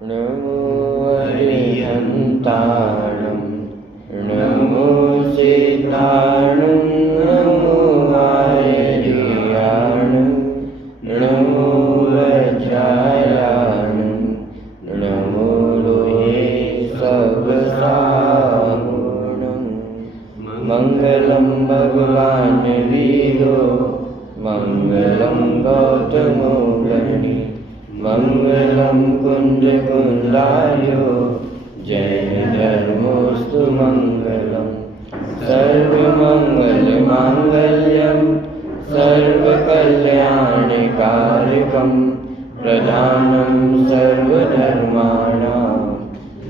नमो अरिहन्ताणं नमो सिद्धाणं नमो आर्याणं नमो वज्रायाणं नमो लोहे सबसाहुणं मंगलं भगवान् वीरो मंगलं गौतमो गणि मंगलं कुंजकुंडायो जय धर्मोस्तु मंगलम सर्वमंगलमांगल्यं सर्वकल्याणकारकं प्रधानं सर्वधर्माणां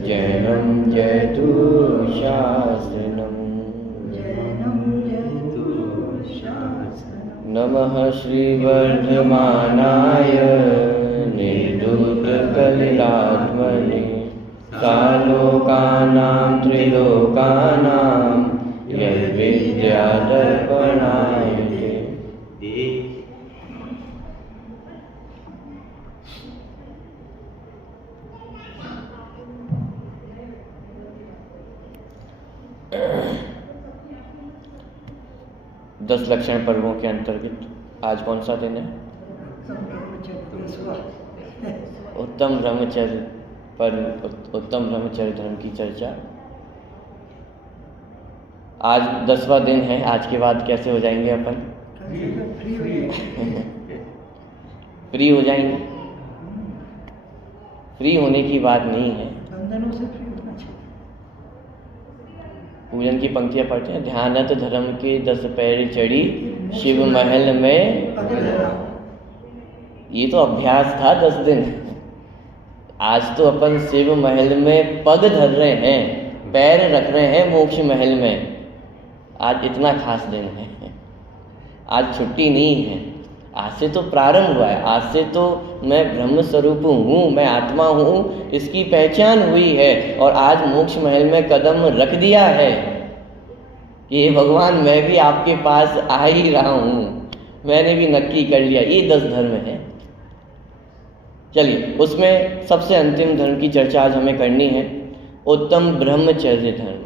जयं जयतु शासनम्। नमः श्रीवर्धमानाय निर्धूतकलिलात्मने सालोकानां त्रिलोकानां यद्विद्यादर्पणायते। दस लक्षण पर्वों के अंतर्गत आज कौन सा दिन है? उत्तम ब्रह्मचर्य पर उत्तम ब्रह्मचर्य धर्म की चर्चा। आज 10वां दिन है। आज के बाद कैसे हो जाएंगे अपन? फ्री हो जाएंगे। फ्री होने की बात नहीं है, बंधनों से फ्री होना चाहिए। पूजन की पंक्तियां पढ़ते हैं। ध्यानत धर्म के 10 पैर चढ़ी शिव महल में। ये तो अभ्यास था 10 दिन। आज तो अपन शिव महल में पग धर रहे हैं, पैर रख रहे हैं मोक्ष महल में। आज इतना खास दिन है। आज छुट्टी नहीं है। आज से तो प्रारंभ हुआ है। आज से तो मैं ब्रह्म स्वरूप हूँ, मैं आत्मा हूँ, इसकी पहचान हुई है। और आज मोक्ष महल में कदम रख दिया है कि हे भगवान, मैं भी आपके पास आ ही रहा हूँ, मैंने भी नक्की कर लिया। ये 10 धर्म है। चलिए, उसमें सबसे अंतिम धर्म की चर्चा आज हमें करनी है, उत्तम ब्रह्मचर्य धर्म।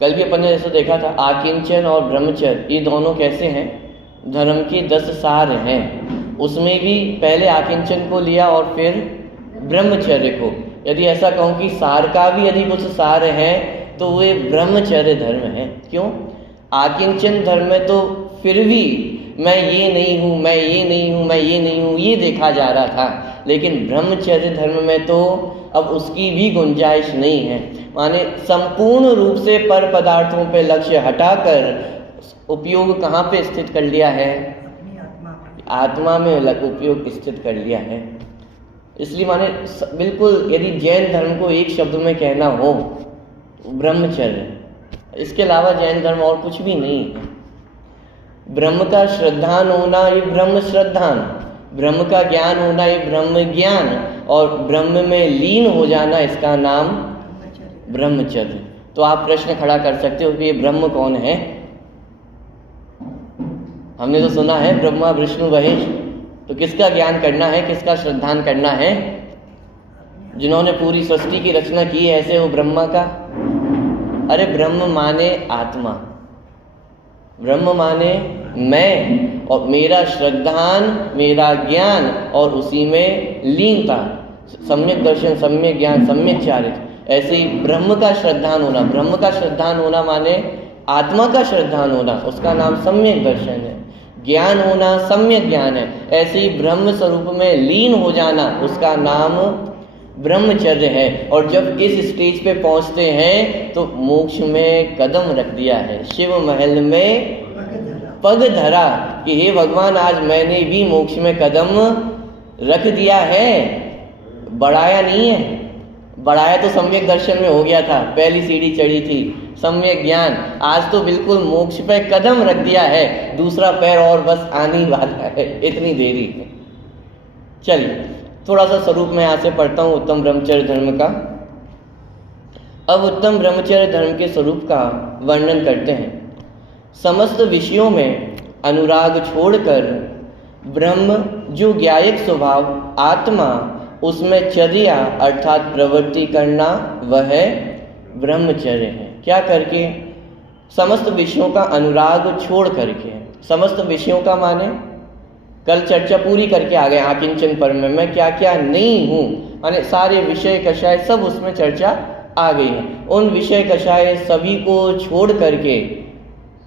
कल भी अपन ने जैसे देखा था, आकिंचन और ब्रह्मचर्य ये दोनों कैसे हैं? धर्म की 10 सार हैं। उसमें भी पहले आकिंचन को लिया और फिर ब्रह्मचर्य को। यदि ऐसा कहूँ कि सार का भी यदि कुछ सार है तो वे ब्रह्मचर्य धर्म है। क्यों? आकिंचन धर्म में तो फिर भी मैं ये नहीं हूँ, मैं ये नहीं हूँ, मैं ये नहीं हूँ, ये देखा जा रहा था। लेकिन ब्रह्मचर्य धर्म में तो अब उसकी भी गुंजाइश नहीं है। माने संपूर्ण रूप से पर पदार्थों पे लक्ष्य हटाकर उपयोग कहाँ पे स्थित कर लिया है? अपनी आत्मा में उपयोग स्थित कर लिया है। इसलिए माने बिल्कुल यदि जैन धर्म को एक शब्द में कहना हो, ब्रह्मचर्य। इसके अलावा जैन धर्म और कुछ भी नहीं है। ब्रह्म का श्रद्धान होना ये ब्रह्म श्रद्धान, ब्रह्म का ज्ञान होना ये ब्रह्म ज्ञान, और ब्रह्म में लीन हो जाना इसका नाम ब्रह्मचर्य। तो आप प्रश्न खड़ा कर सकते हो कि ये ब्रह्म कौन है? हमने तो सुना है ब्रह्मा विष्णु महेश। तो किसका ज्ञान करना है, किसका श्रद्धान करना है? जिन्होंने पूरी सृष्टि की रचना की है, ऐसे वो ब्रह्मा का। अरे ब्रह्म माने आत्मा, ब्रह्म माने मैं, और मेरा श्रद्धान, मेरा ज्ञान, और उसी में लीनता, सम्यक दर्शन, सम्यक ज्ञान, सम्यक चारित्र। ऐसे ही ब्रह्म का श्रद्धान होना, ब्रह्म का श्रद्धान होना माने आत्मा का श्रद्धान होना, उसका नाम सम्यक दर्शन है। ज्ञान होना सम्यक ज्ञान है। ऐसे ही ब्रह्म स्वरूप में लीन हो जाना, उसका नाम ब्रह्मचर्य है। और जब इस स्टेज पे पहुंचते हैं तो मोक्ष में कदम रख दिया है, शिव महल में पग धरा कि हे भगवान, आज मैंने भी मोक्ष में कदम रख दिया है। बढ़ाया नहीं है। बढ़ाया तो सम्यक दर्शन में हो गया था, पहली सीढ़ी चढ़ी थी, सम्यक ज्ञान। आज तो बिल्कुल मोक्ष पे कदम रख दिया है, दूसरा पैर और बस आने वाला है, इतनी देरी है। चलिए थोड़ा सा स्वरूप में यहाँ से पढ़ता हूँ उत्तम ब्रह्मचर्य धर्म का। अब उत्तम ब्रह्मचर्य धर्म के स्वरूप का वर्णन करते हैं। समस्त विषयों में अनुराग छोड़कर ब्रह्म जो ज्ञायक स्वभाव आत्मा उसमें चर्या अर्थात प्रवृत्ति करना वह ब्रह्मचर्य है। क्या करके? समस्त विषयों का अनुराग छोड़ करके। समस्त विषयों का माने कल चर्चा पूरी करके आ गए आकिंचन पर में मैं क्या क्या नहीं हूँ, माने सारे विषय कषाय सब उसमें चर्चा आ गई है। उन विषय कषाय सभी को छोड़ करके,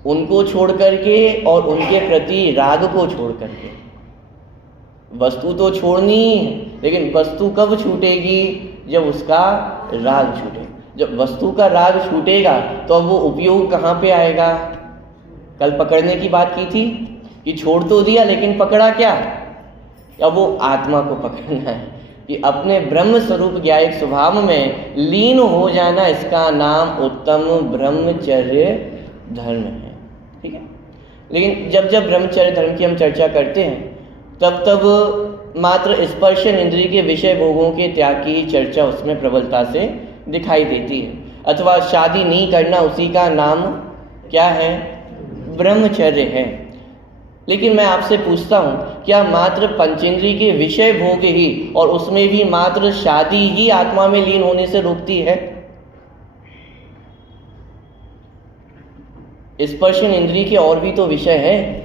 उनको छोड़ करके और उनके प्रति राग को छोड़ करके। वस्तु तो छोड़नी है, लेकिन वस्तु कब छूटेगी? जब उसका राग छूटेगा। जब वस्तु का राग छूटेगा तो अब वो उपयोग कहाँ पे आएगा? कल पकड़ने की बात की थी कि छोड़ तो दिया लेकिन पकड़ा क्या? अब वो आत्मा को पकड़ना है कि अपने ब्रह्म स्वरूप ज्ञायक स्वभाव में लीन हो जाना, इसका नाम उत्तम ब्रह्मचर्य धर्म है। ठीक है। लेकिन जब जब ब्रह्मचर्य धर्म की हम चर्चा करते हैं तब तब मात्र स्पर्शन इंद्रिय के विषय भोगों के त्याग की चर्चा उसमें प्रबलता से दिखाई देती है। अथवा शादी नहीं करना, उसी का नाम क्या है? ब्रह्मचर्य है। लेकिन मैं आपसे पूछता हूँ, क्या मात्र पंचेंद्रिय के विषय भोग ही और उसमें भी मात्र शादी ही आत्मा में लीन होने से रोकती है? स्पर्शन इंद्रिय के और भी तो विषय है।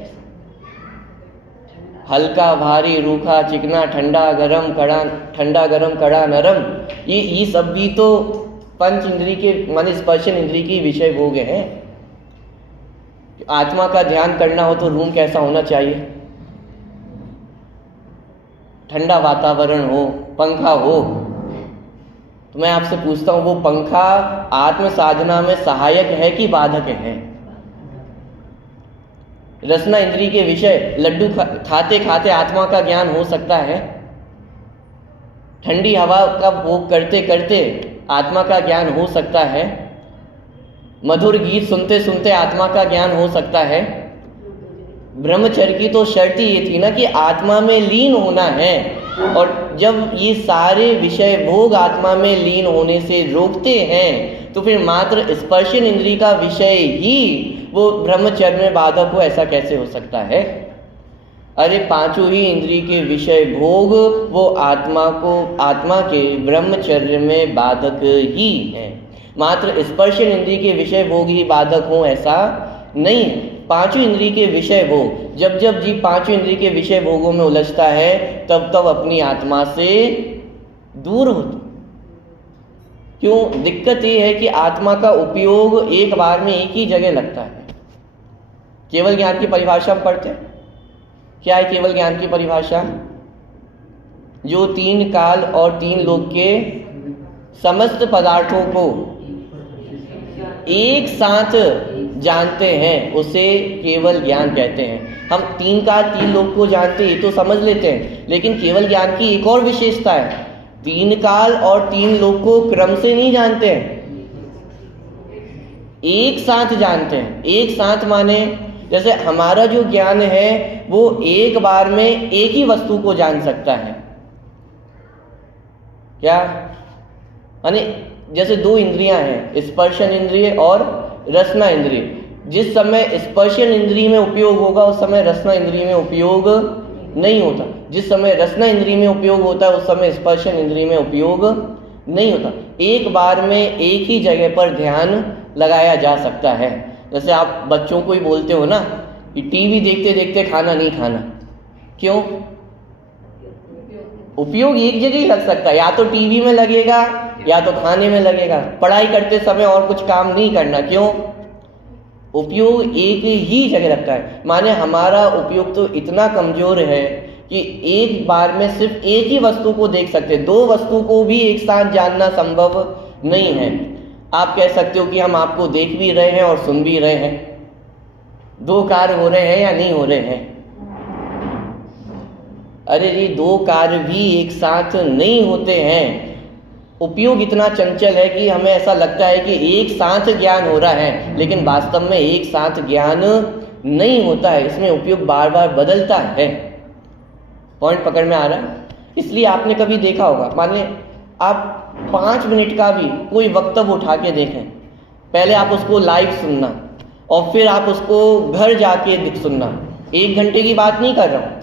हल्का भारी रूखा चिकना ठंडा गरम कड़ा नरम, ये सब भी तो पंच इंद्रिय के माने स्पर्शन इंद्रिय की विषय भोग है। आत्मा का ध्यान करना हो तो रूम कैसा होना चाहिए? ठंडा वातावरण हो, पंखा हो। तो मैं आपसे पूछता हूँ, वो पंखा आत्म साधना में सहायक है कि बाधक है? रसना इंद्रिय के विषय लड्डू खाते खाते आत्मा का ज्ञान हो सकता है। ठंडी हवा का भोग करते करते आत्मा का ज्ञान हो सकता है। मधुर गीत सुनते सुनते आत्मा का ज्ञान हो सकता है। ब्रह्मचर्य की तो शर्त ही ये थी ना कि आत्मा में लीन होना है, और जब ये सारे विषय भोग आत्मा में लीन होने से रोकते हैं तो फिर मात्र स्पर्शन इंद्रिय का विषय ही वो ब्रह्मचर्य में बाधक हो, ऐसा कैसे हो सकता है? अरे पांचों ही इंद्रिय के विषय भोग वो आत्मा के ब्रह्मचर्य में बाधक ही हैं। मात्र स्पर्शन इंद्रिय के विषय भोग ही बाधक हों ऐसा नहीं। पांचों इंद्रिय के विषय भोग, जब जब जीव पांचों इंद्रिय के विषय भोगों में उलझता है तब तब अपनी आत्मा से दूर होता। क्यों? दिक्कत ये है कि आत्मा का उपयोग एक बार में एक ही जगह लगता है। केवल ज्ञान की परिभाषा हम पढ़ते हैं। क्या है केवल ज्ञान की परिभाषा? जो तीन काल और तीन लोक के समस्त पदार्थों को एक साथ जानते हैं उसे केवल ज्ञान कहते हैं। हम तीन काल तीन लोक को जानते हैं तो समझ लेते हैं, लेकिन केवल ज्ञान की एक और विशेषता है, तीन काल और तीन लोक को क्रम से नहीं जानते हैं, एक साथ जानते हैं। एक साथ माने जैसे हमारा जो ज्ञान है वो एक बार में एक ही वस्तु को जान सकता है। क्या माने जैसे दो इंद्रियां हैं, स्पर्शन इंद्रिय और रसना इंद्रिय। जिस समय स्पर्शन इंद्रिय में उपयोग होगा उस समय रसना इंद्रिय में उपयोग नहीं होता। जिस समय रसना इंद्रिय में उपयोग होता है उस समय स्पर्शन इंद्रिय में उपयोग नहीं होता। एक बार में एक ही जगह पर ध्यान लगाया जा सकता है। जैसे आप बच्चों को ही बोलते हो ना कि टीवी देखते देखते खाना नहीं खाना। क्यों? उपयोग एक जगह ही लग सकता है, या तो टीवी में लगेगा या तो खाने में लगेगा। पढ़ाई करते समय और कुछ काम नहीं करना। क्यों? उपयोग एक ही जगह लगता है। माने हमारा उपयोग तो इतना कमजोर है कि एक बार में सिर्फ एक ही वस्तु को देख सकते, दो वस्तु को भी एक साथ जानना संभव नहीं है। आप कह सकते हो कि हम आपको देख भी रहे हैं और सुन भी रहे हैं, दो कार्य हो रहे हैं या नहीं हो रहे हैं? अरे जी, दो कार्य भी एक साथ नहीं होते हैं। उपयोग इतना चंचल है कि हमें ऐसा लगता है कि एक साथ ज्ञान हो रहा है, लेकिन वास्तव में एक साथ ज्ञान नहीं होता है। इसमें उपयोग बार बार बदलता है। पॉइंट पकड़ में आ रहा है? इसलिए आपने कभी देखा होगा, माने आप 5 मिनट का भी कोई वक्तव्य उठा के देखें, पहले आप उसको लाइव सुनना और फिर आप उसको घर जाके सुनना। 1 घंटे की बात नहीं कर रहा हूँ,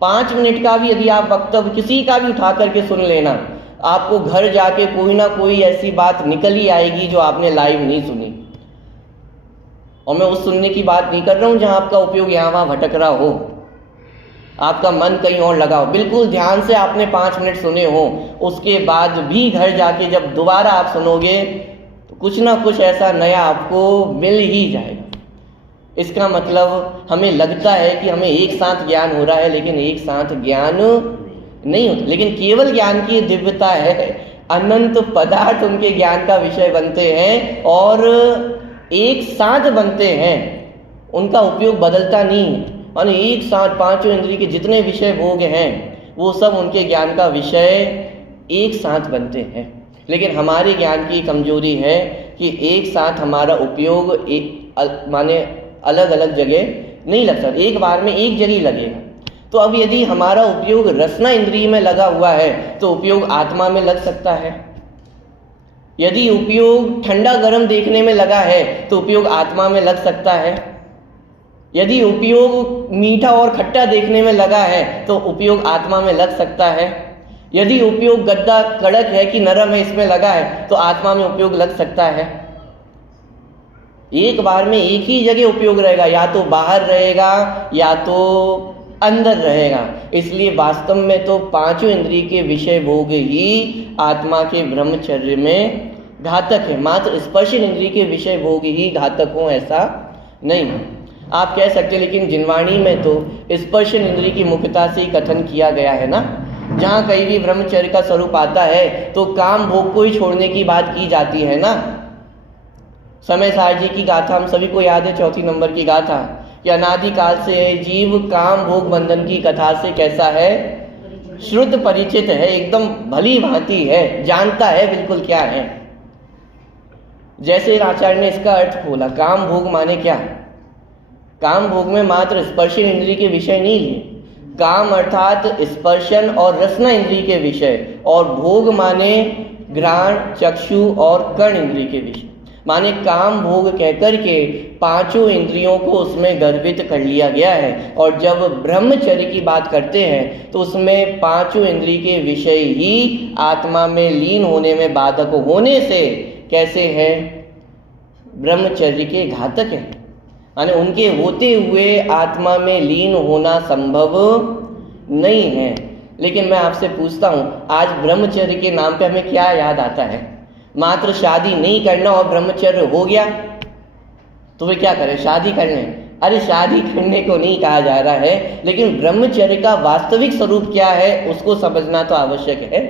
5 मिनट का भी यदि आप वक्तव्य किसी का भी उठा करके सुन लेना, आपको घर जाके कोई ना कोई ऐसी बात निकल ही आएगी जो आपने लाइव नहीं सुनी। और मैं उस सुनने की बात नहीं कर रहा हूं जहां आपका उपयोग यहां वहां भटक रहा हो, आपका मन कहीं और लगा हो। बिल्कुल ध्यान से आपने 5 मिनट सुने हो, उसके बाद भी घर जाके जब दोबारा आप सुनोगे तो कुछ ना कुछ ऐसा नया आपको मिल ही जाएगा। इसका मतलब हमें लगता है कि हमें एक साथ ज्ञान हो रहा है, लेकिन एक साथ ज्ञान नहीं होता। लेकिन केवल ज्ञान की दिव्यता है, अनंत पदार्थ उनके ज्ञान का विषय बनते हैं और एक साथ बनते हैं, उनका उपयोग बदलता नहीं है। और एक साथ 5 इंद्रिय के जितने विषय भोग हैं वो सब उनके ज्ञान का विषय एक साथ बनते हैं। लेकिन हमारे ज्ञान की कमजोरी है कि एक साथ हमारा उपयोग माने अलग अलग जगह नहीं लग सकता, एक बार में एक जगह लगेगा। तो अब यदि हमारा उपयोग रसना इंद्रिय में लगा हुआ है तो उपयोग आत्मा में लग सकता है। यदि उपयोग ठंडा गर्म देखने में लगा है तो उपयोग आत्मा में लग सकता है। यदि उपयोग मीठा और खट्टा देखने में लगा है तो उपयोग आत्मा में लग सकता है। यदि उपयोग गद्दा कड़क है कि नरम है इसमें लगा है तो आत्मा में उपयोग लग सकता है। एक बार में एक ही जगह उपयोग रहेगा, या तो बाहर रहेगा या तो अंदर रहेगा। इसलिए वास्तव में तो 5 इंद्रिय के विषय भोग ही आत्मा के ब्रह्मचर्य में घातक है। मात्र स्पर्शन इंद्रिय के विषय भोग ही घातक हो ऐसा नहीं है। आप कह सकते, लेकिन जिनवाणी में तो स्पर्शन इंद्रिय की मुख्यता से ही कथन किया गया है ना। जहाँ कहीं भी ब्रह्मचर्य का स्वरूप आता है तो काम भोग को ही छोड़ने की बात की जाती है ना। समय सार जी की गाथा हम सभी को याद है, 4 नंबर की गाथा, कि अनादिकाल से जीव काम भोग बंधन की कथा से कैसा है, श्रुत परिचित है, एकदम भली भांति है, जानता है बिल्कुल क्या है। जैसे आचार्य ने इसका अर्थ खोला, काम भोग माने क्या? काम भोग में मात्र स्पर्शन इंद्रिय के विषय नहीं लिए, काम अर्थात स्पर्शन और रसना इंद्रिय के विषय, और भोग माने घ्राण चक्षु और कर्ण इंद्रिय के विषय। माने काम भोग कहकर के 5 इंद्रियों को उसमें गर्भित कर लिया गया है। और जब ब्रह्मचर्य की बात करते हैं तो उसमें 5 इंद्रिय के विषय ही आत्मा में लीन होने में बाधक होने से कैसे है, ब्रह्मचर्य के घातक है। माने उनके होते हुए आत्मा में लीन होना संभव नहीं है। लेकिन मैं आपसे पूछता हूं, आज ब्रह्मचर्य के नाम पे हमें क्या याद आता है? मात्र शादी नहीं करना और ब्रह्मचर्य हो गया तो वे क्या करें, शादी कर लें। अरे शादी करने को नहीं कहा जा रहा है, लेकिन ब्रह्मचर्य का वास्तविक स्वरूप क्या है उसको समझना तो आवश्यक है।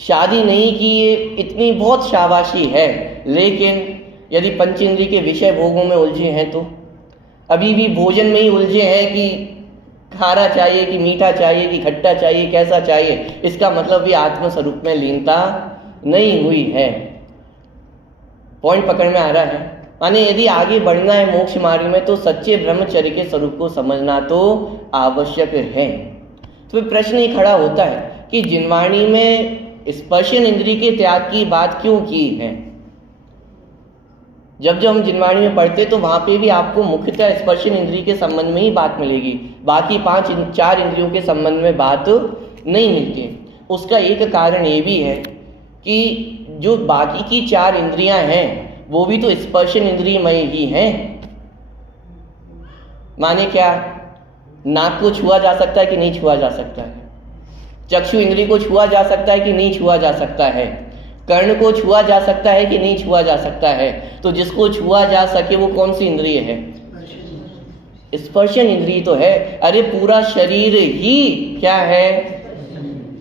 शादी नहीं की ये इतनी बहुत शाबाशी है, लेकिन यदि पंचेंद्रिय के विषय भोगों में उलझे हैं तो अभी भी भोजन में ही उलझे हैं कि खारा चाहिए कि मीठा चाहिए कि खट्टा चाहिए, कैसा चाहिए, इसका मतलब भी आत्म स्वरूप में लीनता नहीं हुई है। पॉइंट पकड़ में आ रहा है? माने यदि आगे बढ़ना है मोक्ष मार्ग में तो सच्चे ब्रह्मचर्य के स्वरूप को समझना तो आवश्यक है। तो प्रश्न ये खड़ा होता है कि जिनवाणी में स्पर्शन इंद्रिय के त्याग की बात क्यों की है? जब हम जिनवाणी में पढ़ते तो वहां पे भी आपको मुख्यतः स्पर्शन इंद्रिय के संबंध में ही बात मिलेगी, बाकी 4 इंद्रियों के संबंध में बात नहीं मिलती। उसका एक कारण ये भी है कि जो बाकी की 4 इंद्रियां हैं वो भी तो स्पर्शन इंद्रियमय ही हैं। माने क्या, नाक को छुआ जा सकता है कि नहीं छुआ जा सकता है? चक्षु इंद्रिय को छुआ जा सकता है कि नहीं छुआ जा सकता है? कर्ण को छुआ जा सकता है कि नहीं छुआ जा सकता है? तो जिसको छुआ जा सके वो कौन सी इंद्रिय है? स्पर्शन इंद्रिय तो है। अरे पूरा शरीर ही क्या है,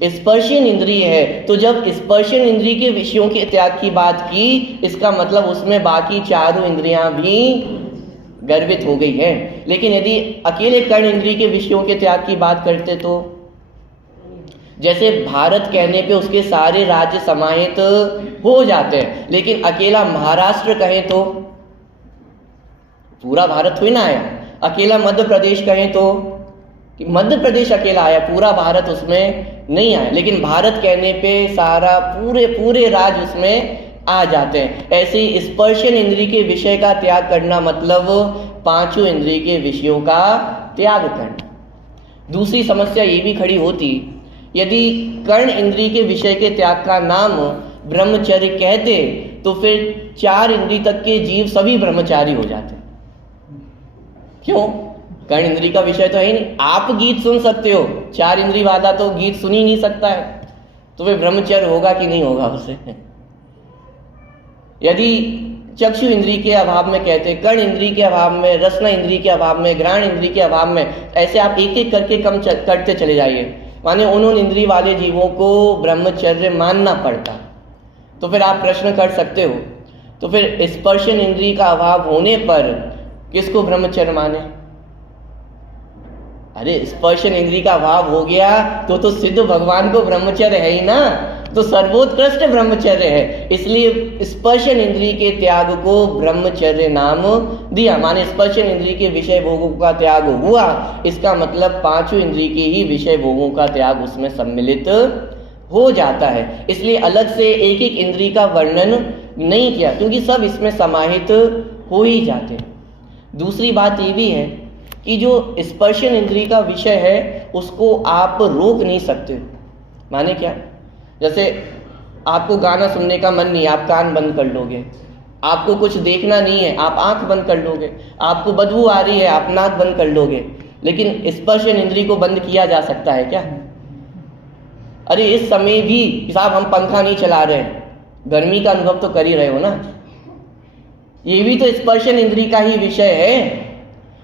स्पर्शन इंद्रिय है। तो जब स्पर्शन इंद्रिय के विषयों के त्याग की बात की, इसका मतलब उसमें बाकी 4 इंद्रियां भी गर्भित हो गई हैं। लेकिन यदि अकेले कर्ण इंद्रिय के विषयों के त्याग की बात करते तो जैसे भारत कहने पे उसके सारे राज्य समाहित हो जाते हैं, लेकिन अकेला महाराष्ट्र कहें तो पूरा भारत हुई ना आया। अकेला मध्य प्रदेश कहें तो मध्य प्रदेश अकेला आया, पूरा भारत उसमें नहीं आया। लेकिन भारत कहने पे सारा पूरे राज्य उसमें आ जाते हैं। ऐसे ही स्पर्शन इंद्रिय के विषय का त्याग करना मतलब 5 इंद्रिय के विषयों का त्याग करना। दूसरी समस्या ये भी खड़ी होती, यदि कर्ण इंद्रिय के विषय के त्याग का नाम ब्रह्मचर्य कहते तो फिर 4 इंद्रिय तक के जीव सभी ब्रह्मचारी हो जाते। क्यों? कर्ण इंद्रिय का विषय तो है ही नहीं। आप गीत सुन सकते हो, 4 इंद्रिय वाला तो गीत सुन ही नहीं सकता है, तो फिर ब्रह्मचर्य होगा कि नहीं होगा उसे? यदि चक्षु इंद्रिय के अभाव में कहते, कर्ण इंद्रिय के अभाव में, रसना इंद्रिय के अभाव में, घ्राण इंद्रिय के अभाव में, ऐसे आप एक एक करके कम करते चले जाइए, माने उन इंद्रिय वाले जीवों को ब्रह्मचर्य मानना पड़ता। तो फिर आप प्रश्न कर सकते हो, तो फिर स्पर्शन इंद्रिय का अभाव होने पर किसको ब्रह्मचर्य माने? अरे स्पर्शन इंद्रिय का अभाव हो गया तो सिद्ध भगवान को ब्रह्मचर्य है ही ना, तो सर्वोत्कृष्ट ब्रह्मचर्य है, इसलिए स्पर्शन इंद्रिय के त्याग को ब्रह्मचर्य नाम दिया। माने स्पर्शन इंद्रिय के विषय भोगों का त्याग हुआ, इसका मतलब 5 इंद्रिय के ही विषय भोगों का त्याग उसमें सम्मिलित हो जाता है। इसलिए अलग से एक एक इंद्रिय का वर्णन नहीं किया, क्योंकि सब इसमें समाहित हो ही जाते। दूसरी बात ये भी है कि जो स्पर्शन इंद्रिय का विषय है उसको आप रोक नहीं सकते। माने क्या? जैसे आपको गाना सुनने का मन नहीं है, आप कान बंद कर लोगे। आपको कुछ देखना नहीं है, आप आंख बंद कर लोगे। आपको बदबू आ रही है, आप नाक बंद कर लोगे। लेकिन स्पर्शन इंद्रिय को बंद किया जा सकता है क्या? अरे इस समय भी साहब हम पंखा नहीं चला रहे, गर्मी का अनुभव तो कर ही रहे हो ना, ये भी तो स्पर्शन इंद्रिय का ही विषय है।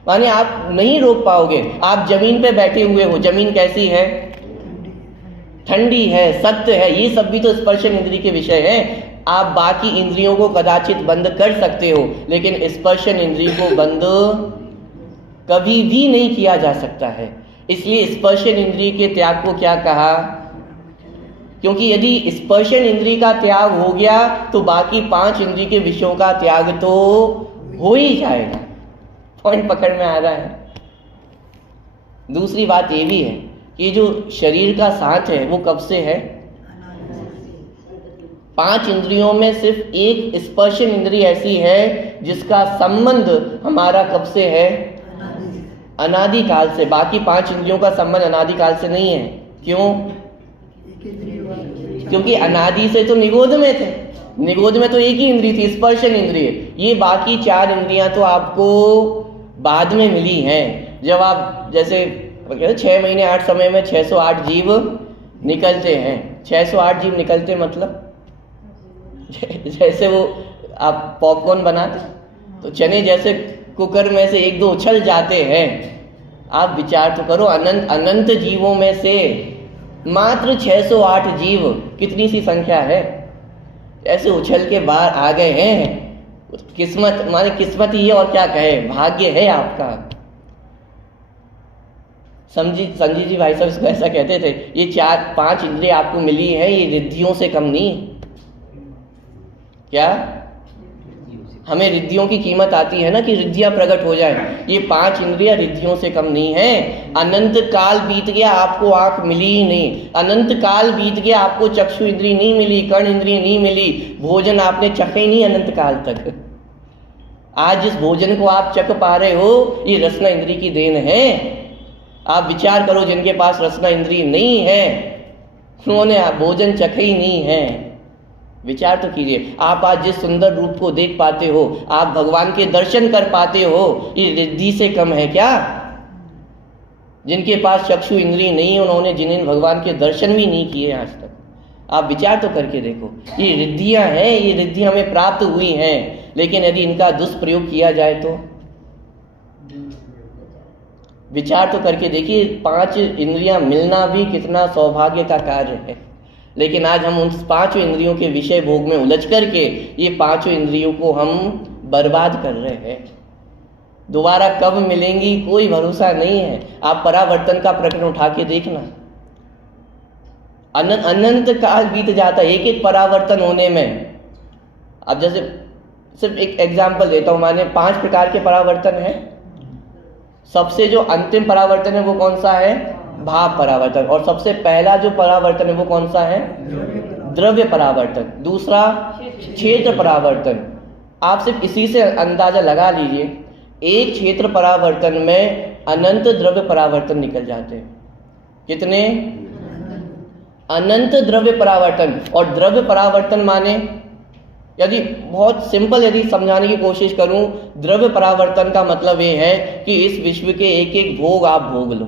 माने आप नहीं रोक पाओगे। आप जमीन पे बैठे हुए हो, जमीन कैसी है? ठंडी है, सख्त है, ये सब भी तो स्पर्शन इंद्रिय के विषय है। आप बाकी इंद्रियों को कदाचित बंद कर सकते हो, लेकिन स्पर्शन इंद्रिय को बंद कभी भी नहीं किया जा सकता है। इसलिए स्पर्शन इंद्रिय के त्याग को क्या कहा? क्योंकि यदि स्पर्शन इंद्रिय का त्याग हो गया तो बाकी 5 इंद्रिय के विषयों का त्याग तो हो ही जाएगा। पॉइंट पकड़ में आ रहा है? दूसरी बात ये भी है कि जो शरीर का साथ है वो कब से है? 5 इंद्रियों में सिर्फ एक स्पर्शन इंद्रिय ऐसी है जिसका संबंध हमारा कब से है? अनादिकाल से। बाकी 5 इंद्रियों का संबंध अनादिकाल से नहीं है। क्यों? क्योंकि अनादि से तो निगोध में थे, निगोध में तो एक ही इंद्रिय थी, स्पर्शन इंद्रिय। ये बाकी 4 इंद्रियां तो आपको बाद में मिली हैं। जब आप जैसे 6 महीने 8 समय में 608 जीव निकलते हैं। 608 जीव निकलते मतलब जैसे वो आप पॉपकॉर्न बनाते तो चने जैसे कुकर में से 1-2 उछल जाते हैं। आप विचार तो करो, अनंत जीवों में से मात्र 608 जीव, कितनी सी संख्या है, ऐसे उछल के बाहर आ गए हैं। किस्मत, माने किस्मत ही है और क्या कहे, भाग्य है आपका। संजीव जी भाई साहब इसको ऐसा कहते थे, ये 4-5 इंद्रिय आपको मिली है, ये रिद्धियों से कम नहीं। क्या हमें रिद्धियों की कीमत आती है ना कि रिद्धियां प्रकट हो जाए, ये 5 इंद्रियां रिद्धियों से कम नहीं है। अनंत काल बीत गया, आपको आंख मिली ही नहीं। अनंत काल बीत गया, आपको चक्षु इंद्रिय नहीं मिली, कर्ण इंद्रिय नहीं मिली, भोजन आपने चखे नहीं अनंत काल तक। आज जिस भोजन को आप चख पा रहे हो ये रसना इंद्रिय की देन है। आप विचार करो, जिनके पास रसना इंद्रिय नहीं है उन्होंने भोजन चखे ही नहीं है। विचार तो कीजिए, आप आज जिस सुंदर रूप को देख पाते हो, आप भगवान के दर्शन कर पाते हो, ये रिद्धि से कम है क्या? जिनके पास चक्षु इंद्रिय नहीं है उन्होंने जिन्हें भगवान के दर्शन भी नहीं किए आज तक। आप विचार तो करके देखो, ये रिद्धियां हैं, ये रिद्धि हमें प्राप्त हुई हैं, लेकिन यदि इनका दुष्प्रयोग किया जाए तो विचार तो करके देखिए, 5 इंद्रियां मिलना भी कितना सौभाग्य का कार्य है। लेकिन आज हम उन 5 इंद्रियों के विषय भोग में उलझ करके ये 5 इंद्रियों को हम बर्बाद कर रहे हैं। दोबारा कब मिलेंगी कोई भरोसा नहीं है। आप परावर्तन का प्रकरण उठा के देखना, अनंत काल बीत जाता है एक परावर्तन होने में। अब जैसे सिर्फ एक एग्जाम्पल देता हूं, माने 5 प्रकार के परावर्तन है। सबसे जो अंतिम परावर्तन है वो कौन सा है? भाव परावर्तन। और सबसे पहला जो परावर्तन है वो कौन सा है? द्रव्य परावर्तन। दूसरा क्षेत्र परावर्तन। आप सिर्फ इसी से अंदाजा लगा लीजिए, एक क्षेत्र परावर्तन में अनंत द्रव्य परावर्तन निकल जाते हैं। कितने? अनंत द्रव्य परावर्तन। और द्रव्य परावर्तन माने, यदि बहुत सिंपल यदि समझाने की कोशिश करूं, द्रव्य परावर्तन का मतलब ये है कि इस विश्व के एक एक भोग आप भोग लो।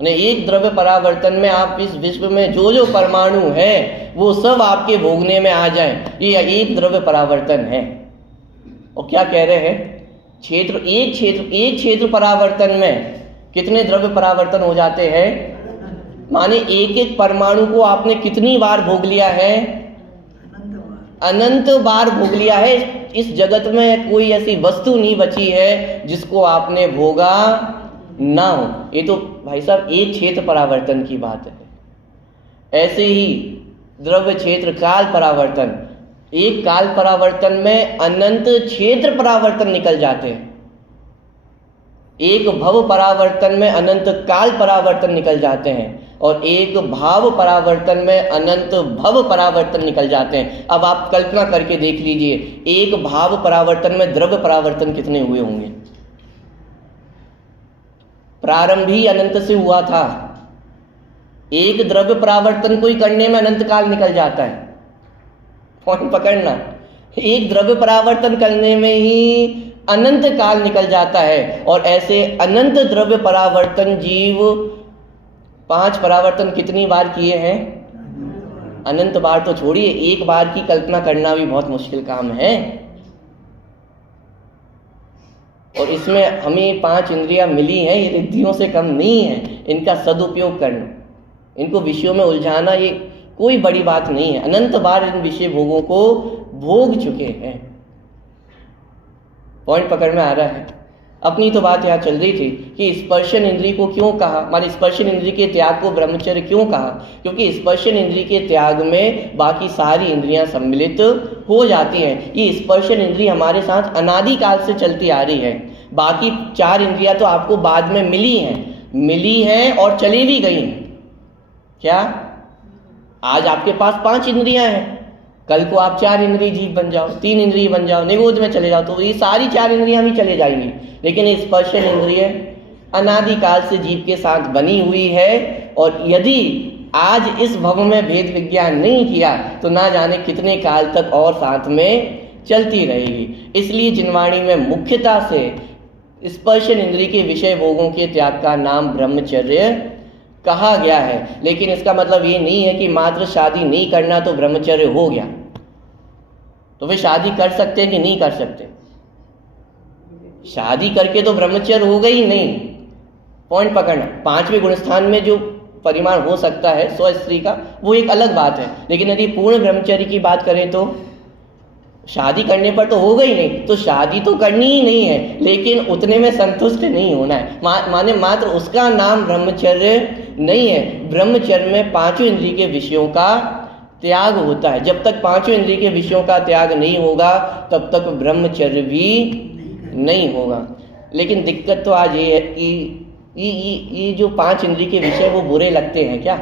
एक द्रव्य परावर्तन में आप इस विश्व में जो जो परमाणु है वो सब आपके भोगने में आ जाए, ये एक द्रव्य परावर्तन है। और क्या कह रहे हैं? एक क्षेत्र परावर्तन में कितने द्रव्य परावर्तन हो जाते हैं? माने एक एक परमाणु को आपने कितनी बार भोग लिया है? अनंत बार भोग लिया है। इस जगत में कोई ऐसी वस्तु नहीं बची है जिसको आपने भोगा ना हो। ये तो भाई साहब एक क्षेत्र परावर्तन की बात है। ऐसे ही द्रव्य क्षेत्र काल परावर्तन, एक काल परावर्तन में अनंत क्षेत्र परावर्तन निकल जाते हैं। एक भव परावर्तन में अनंत काल परावर्तन निकल जाते हैं, और एक भाव परावर्तन में अनंत भव परावर्तन निकल जाते हैं। अब आप कल्पना करके देख लीजिए, एक भाव परावर्तन में द्रव्य परावर्तन कितने हुए होंगे? प्रारंभ ही अनंत से हुआ था। एक द्रव्य परावर्तन को ही करने में अनंत काल निकल जाता है। पॉइंट पकड़ना, एक द्रव्य परावर्तन करने में ही अनंत काल निकल जाता है। और ऐसे अनंत द्रव्य परावर्तन जीव 5 परावर्तन कितनी बार किए हैं? अनंत बार तो छोड़िए, एक बार की कल्पना करना भी बहुत मुश्किल काम है। और इसमें हमें 5 इंद्रियां मिली हैं, ये रिद्धियों से कम नहीं है। इनका सदुपयोग करना, इनको विषयों में उलझाना, ये कोई बड़ी बात नहीं है। अनंत बार इन विषय भोगों को भोग चुके हैं। पॉइंट पकड़ में आ रहा है? अपनी तो बात यहाँ चल रही थी कि स्पर्शन इंद्रिय को क्यों कहा, माने स्पर्शन इंद्रिय के त्याग को ब्रह्मचर्य क्यों कहा? क्योंकि स्पर्शन इंद्रिय के त्याग में बाकी सारी इंद्रियां सम्मिलित हो जाती हैं। ये स्पर्शन इंद्रिय हमारे साथ अनादिकाल से चलती आ रही है। बाकी 4 इंद्रियां तो आपको बाद में मिली हैं और चली भी गई हैं। क्या आज आपके पास 5 इंद्रियां हैं, कल को आप 4 इंद्रिय जीव बन जाओ, 3 इंद्रिय बन जाओ, निगोद में चले जाओ, तो ये सारी 4 इंद्रियां भी चले जाएंगी। लेकिन ये स्पर्शन इंद्रिय अनादिकाल से जीव के साथ बनी हुई है। और यदि आज इस भव में भेद विज्ञान नहीं किया तो ना जाने कितने काल तक और साथ में चलती रहेगी। इसलिए जिनवाणी में मुख्यता से स्पर्शन इंद्रिय के विषय भोगों के त्याग का नाम ब्रह्मचर्य कहा गया है। लेकिन इसका मतलब ये नहीं है कि मात्र शादी नहीं करना तो ब्रह्मचर्य हो गया। तो वे शादी कर सकते हैं कि नहीं कर सकते? शादी करके तो ब्रह्मचर्य हो गई नहीं। पॉइंट पकड़ना, 5वें गुणस्थान में जो परिमाण हो सकता है स्व स्त्री का, वो एक अलग बात है। लेकिन यदि पूर्ण ब्रह्मचर्य की बात करें तो शादी करने पर तो हो गई नहीं, तो शादी तो करनी ही नहीं है, लेकिन उतने में संतुष्ट नहीं होना है। माने मात्र उसका नाम ब्रह्मचर्य नहीं है। ब्रह्मचर्य में 5 इंद्रिय के विषयों का त्याग होता है। जब तक 5 इंद्रिय के विषयों का त्याग नहीं होगा तब तक ब्रह्मचर्य भी नहीं होगा। लेकिन दिक्कत तो आज ये है कि ये जो 5 इंद्रिय के विषय वो बुरे लगते हैं क्या?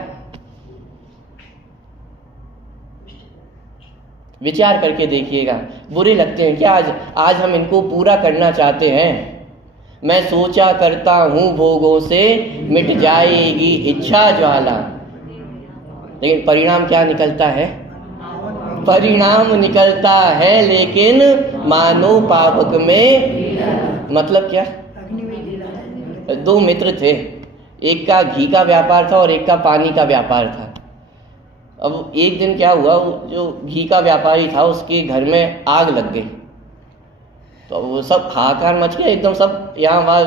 विचार करके देखिएगा, बुरे लगते हैं क्या? आज हम इनको पूरा करना चाहते हैं। मैं सोचा करता हूं भोगों से मिट जाएगी इच्छा ज्वाला, लेकिन परिणाम क्या निकलता है? परिणाम निकलता है लेकिन मानो पावक में। मतलब क्या? 2 मित्र थे, एक का घी का व्यापार था और एक का पानी का व्यापार था। अब एक दिन क्या हुआ, जो घी का व्यापारी था उसके घर में आग लग गई। तो वो सब हाहाकार मच गया, एकदम सब यहाँ वहाँ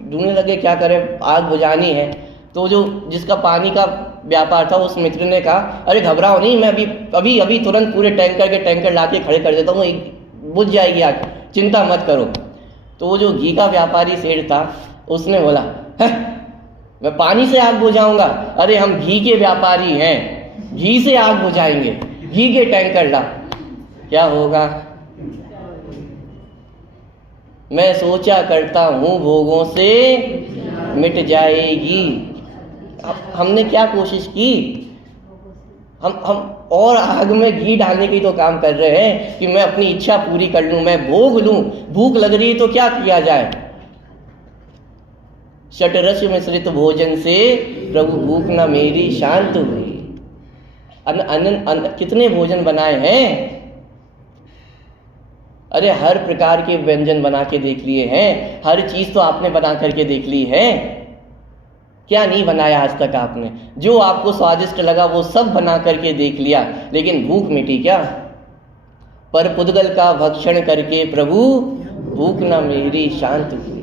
ढूंढने लगे क्या करें, आग बुझानी है। तो जो जिसका पानी का व्यापार था उस मित्र ने कहा, अरे घबराओ नहीं, मैं अभी तुरंत पूरे टैंकर ला के खड़े कर देता हूँ, बुझ जाएगी आग, चिंता मत करो। तो वो जो घी का व्यापारी सेठ था उसने बोला, मैं पानी से आग बुझाऊंगा? अरे हम घी के व्यापारी हैं, घी से आग बुझाएंगे, घी के टैंकर ला। क्या होगा? मैं सोचा करता हूं भोगों से मिट जाएगी। हमने क्या कोशिश की? हम और आग में घी डालने की तो काम कर रहे हैं कि मैं अपनी इच्छा पूरी कर लूं, मैं भोग लूं। भूख लग रही है तो क्या किया जाए? षटरस मिश्रित भोजन से प्रभु भूख न मेरी शांत हुई। कितने भोजन बनाए हैं, अरे हर प्रकार के व्यंजन बना के देख लिए हैं, हर चीज तो आपने बना करके देख ली है। क्या नहीं बनाया आज तक आपने? जो आपको स्वादिष्ट लगा वो सब बना करके देख लिया, लेकिन भूख मिटी क्या? पर पुद्गल का भक्षण करके प्रभु भूख न मेरी शांत हुई।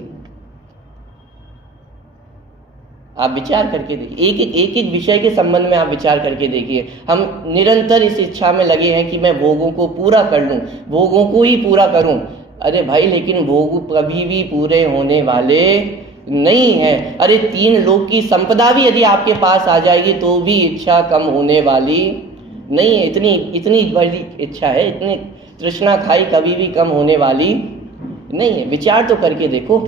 आप विचार करके देखिए, एक एक विषय के संबंध में आप विचार करके देखिए। हम निरंतर इस इच्छा में लगे हैं कि मैं भोगों को पूरा कर लूं, भोगों को ही पूरा करूं। अरे भाई, लेकिन भोग कभी भी पूरे होने वाले नहीं है। अरे 3 लोक की संपदा भी यदि आपके पास आ जाएगी तो भी इच्छा कम होने वाली नहीं है। इतनी बड़ी इच्छा है, इतनी तृष्णा खाई कभी भी कम होने वाली नहीं है। विचार तो करके देखो,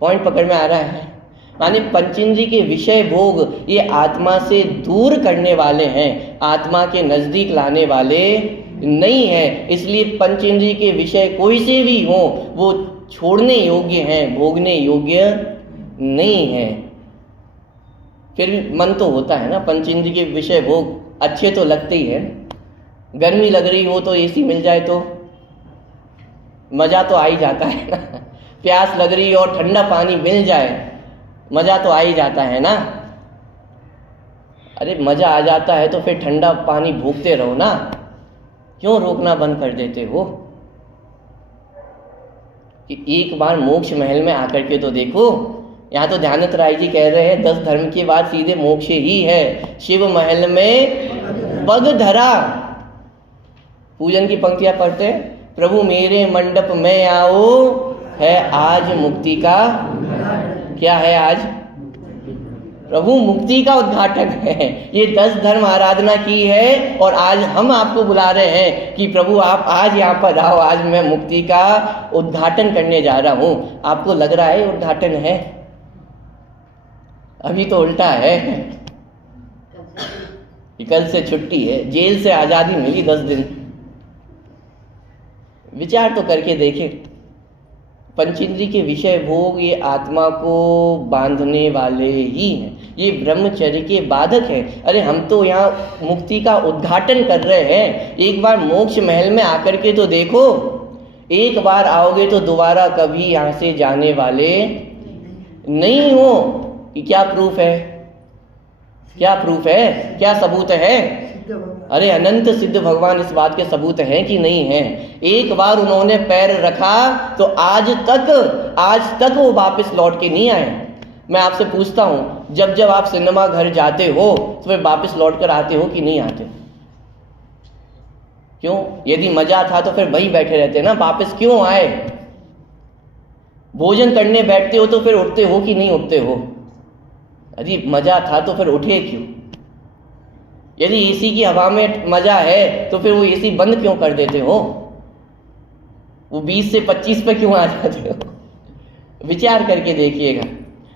पॉइंट पकड़ में आ रहा है? माने पंचेंद्रिय के विषय भोग ये आत्मा से दूर करने वाले हैं, आत्मा के नजदीक लाने वाले नहीं है। इसलिए पंचेंद्रिय के विषय कोई से भी हो वो छोड़ने योग्य हैं, भोगने योग्य नहीं है। फिर भी मन तो होता है ना, पंचेंद्रिय के विषय भोग अच्छे तो लगते ही है। गर्मी लग रही हो तो एसी मिल जाए तो मजा तो आ ही जाता है ना। प्यास लग रही और ठंडा पानी मिल जाए मजा तो आ ही जाता है ना। अरे मजा आ जाता है तो फिर ठंडा पानी भूखते रहो ना, क्यों रोकना बंद कर देते हो? कि एक बार मोक्ष महल में आकर के तो देखो। यहाँ तो ध्यानत राय जी कह रहे हैं 10 धर्म के बाद सीधे मोक्ष ही है। शिव महल में पग धरा, पूजन की पंक्तियां पढ़ते हैं, प्रभु मेरे मंडप में आओ, है आज मुक्ति का, क्या है आज? प्रभु मुक्ति का उद्घाटन है। ये 10 धर्म आराधना की है और आज हम आपको बुला रहे हैं कि प्रभु आप आज यहाँ पर आओ, आज मैं मुक्ति का उद्घाटन करने जा रहा हूं। आपको लग रहा है उद्घाटन है? अभी तो उल्टा है, कल से छुट्टी है, जेल से आजादी मिली 10 दिन। विचार तो करके देखें, पंचेंद्रिय के विषय भोग ये आत्मा को बांधने वाले ही हैं, ये ब्रह्मचर्य के बाधक हैं। अरे हम तो यहाँ मुक्ति का उद्घाटन कर रहे हैं। एक बार मोक्ष महल में आकर के तो देखो, एक बार आओगे तो दोबारा कभी यहाँ से जाने वाले नहीं हो। कि क्या प्रूफ है? क्या प्रूफ है? क्या सबूत है? अरे अनंत सिद्ध भगवान इस बात के सबूत हैं कि नहीं है। एक बार उन्होंने पैर रखा तो आज तक वो वापस लौट के नहीं आए। मैं आपसे पूछता हूं, जब जब आप सिनेमा घर जाते हो तो फिर वापस लौट कर आते हो कि नहीं आते? क्यों? यदि मजा था तो फिर वहीं बैठे रहते ना, वापस क्यों आए? भोजन करने बैठते हो तो फिर उठते हो कि नहीं उठते हो? यदि मजा था तो फिर उठे क्यों? यदि एसी की हवा में मजा है तो फिर वो एसी बंद क्यों कर देते हो? वो 20 से 25 पे क्यों आ जाते हो? विचार करके देखिएगा।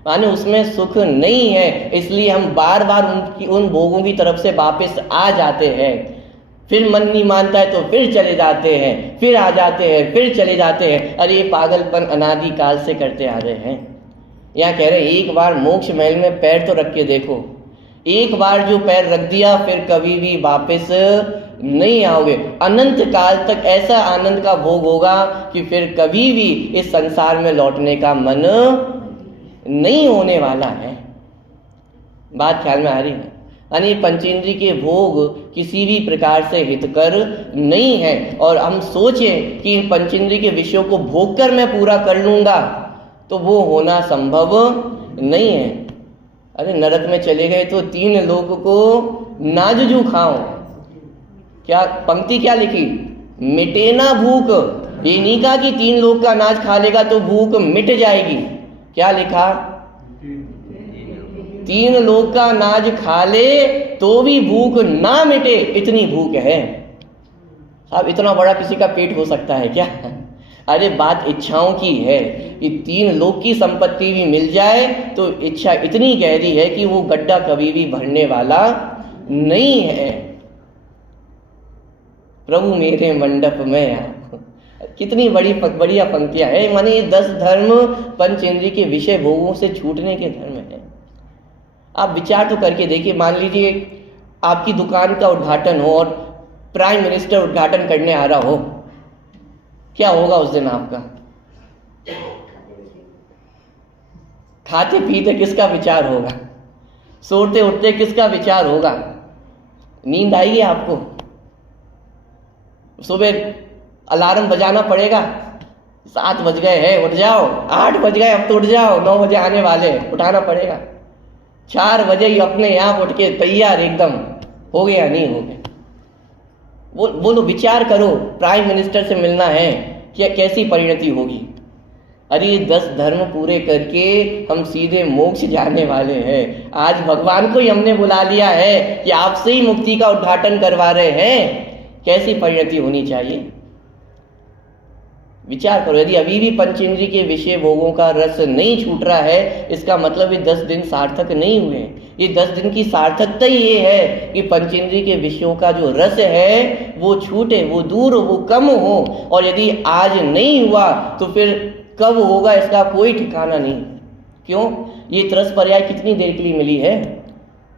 माने उसमें सुख नहीं है, इसलिए हम बार बार उन भोगों की तरफ से वापस आ जाते हैं। फिर मन नहीं मानता है तो फिर चले जाते हैं, फिर आ जाते हैं, फिर चले जाते हैं। अरे ये पागलपन अनादि काल से करते आ रहे हैं। यहाँ कह रहे हैं एक बार मोक्ष महल में पैर तो रख के देखो। एक बार जो पैर रख दिया फिर कभी भी वापस नहीं आओगे। अनंत काल तक ऐसा आनंद का भोग होगा कि फिर कभी भी इस संसार में लौटने का मन नहीं होने वाला है। बात ख्याल में आ रही है? यानी पंचेंद्रिय के भोग किसी भी प्रकार से हितकर नहीं है। और हम सोचें कि इन पंचेंद्रिय के विषयों को भोग कर मैं पूरा कर लूंगा तो वो होना संभव नहीं है। अरे नरक में चले गए तो 3 लोग को नाजुजू खाओ। क्या पंक्ति क्या लिखी? मिटे ना भूख। ये नहीं कहा कि 3 लोग का अनाज खा लेगा तो भूख मिट जाएगी। क्या लिखा? 3 लोग का अनाज खा ले तो भी भूख ना मिटे, इतनी भूख है। साहब इतना बड़ा किसी का पेट हो सकता है क्या? अरे बात इच्छाओं की है कि 3 लोक की संपत्ति भी मिल जाए तो इच्छा इतनी गहरी है कि वो गड्ढा कभी भी भरने वाला नहीं है। प्रभु मेरे मंडप में आओ। कितनी बढ़िया पंक्तियां है। माने ये 10 धर्म पंचेंद्रिय के विषय भोगों से छूटने के धर्म है। आप विचार तो करके देखिए, मान लीजिए आपकी दुकान का उद्घाटन हो और प्राइम मिनिस्टर उद्घाटन करने आ रहा हो, क्या होगा उस दिन आपका? खाते पीते किसका विचार होगा? सोते उठते किसका विचार होगा? नींद आएगी आपको? सुबह अलार्म बजाना पड़ेगा, 7 बज गए हैं उठ जाओ, 8 बज गए अब तो उठ जाओ, 9 बजे आने वाले, उठाना पड़ेगा। 4 बजे ही अपने आप उठ के तैयार एकदम, हो गया नहीं हो गया। बोलो, विचार करो, प्राइम मिनिस्टर से मिलना है, क्या कैसी परिणति होगी? अरे 10 धर्म पूरे करके हम सीधे मोक्ष जाने वाले हैं। आज भगवान को ही हमने बुला लिया है कि आपसे ही मुक्ति का उद्घाटन करवा रहे हैं, कैसी परिणति होनी चाहिए? विचार करो, यदि अभी भी पंचेंद्रिय के विषय भोगों का रस नहीं छूट रहा है, इसका मतलब ये 10 दिन सार्थक नहीं हुए। ये 10 दिन की सार्थकता ही ये है कि पंचेंद्रिय के विषयों का जो रस है वो छूटे, वो दूर हो, वो कम हो। और यदि आज नहीं हुआ तो फिर कब होगा इसका कोई ठिकाना नहीं। क्यों? ये त्रस पर्याय कितनी देर के लिए मिली है?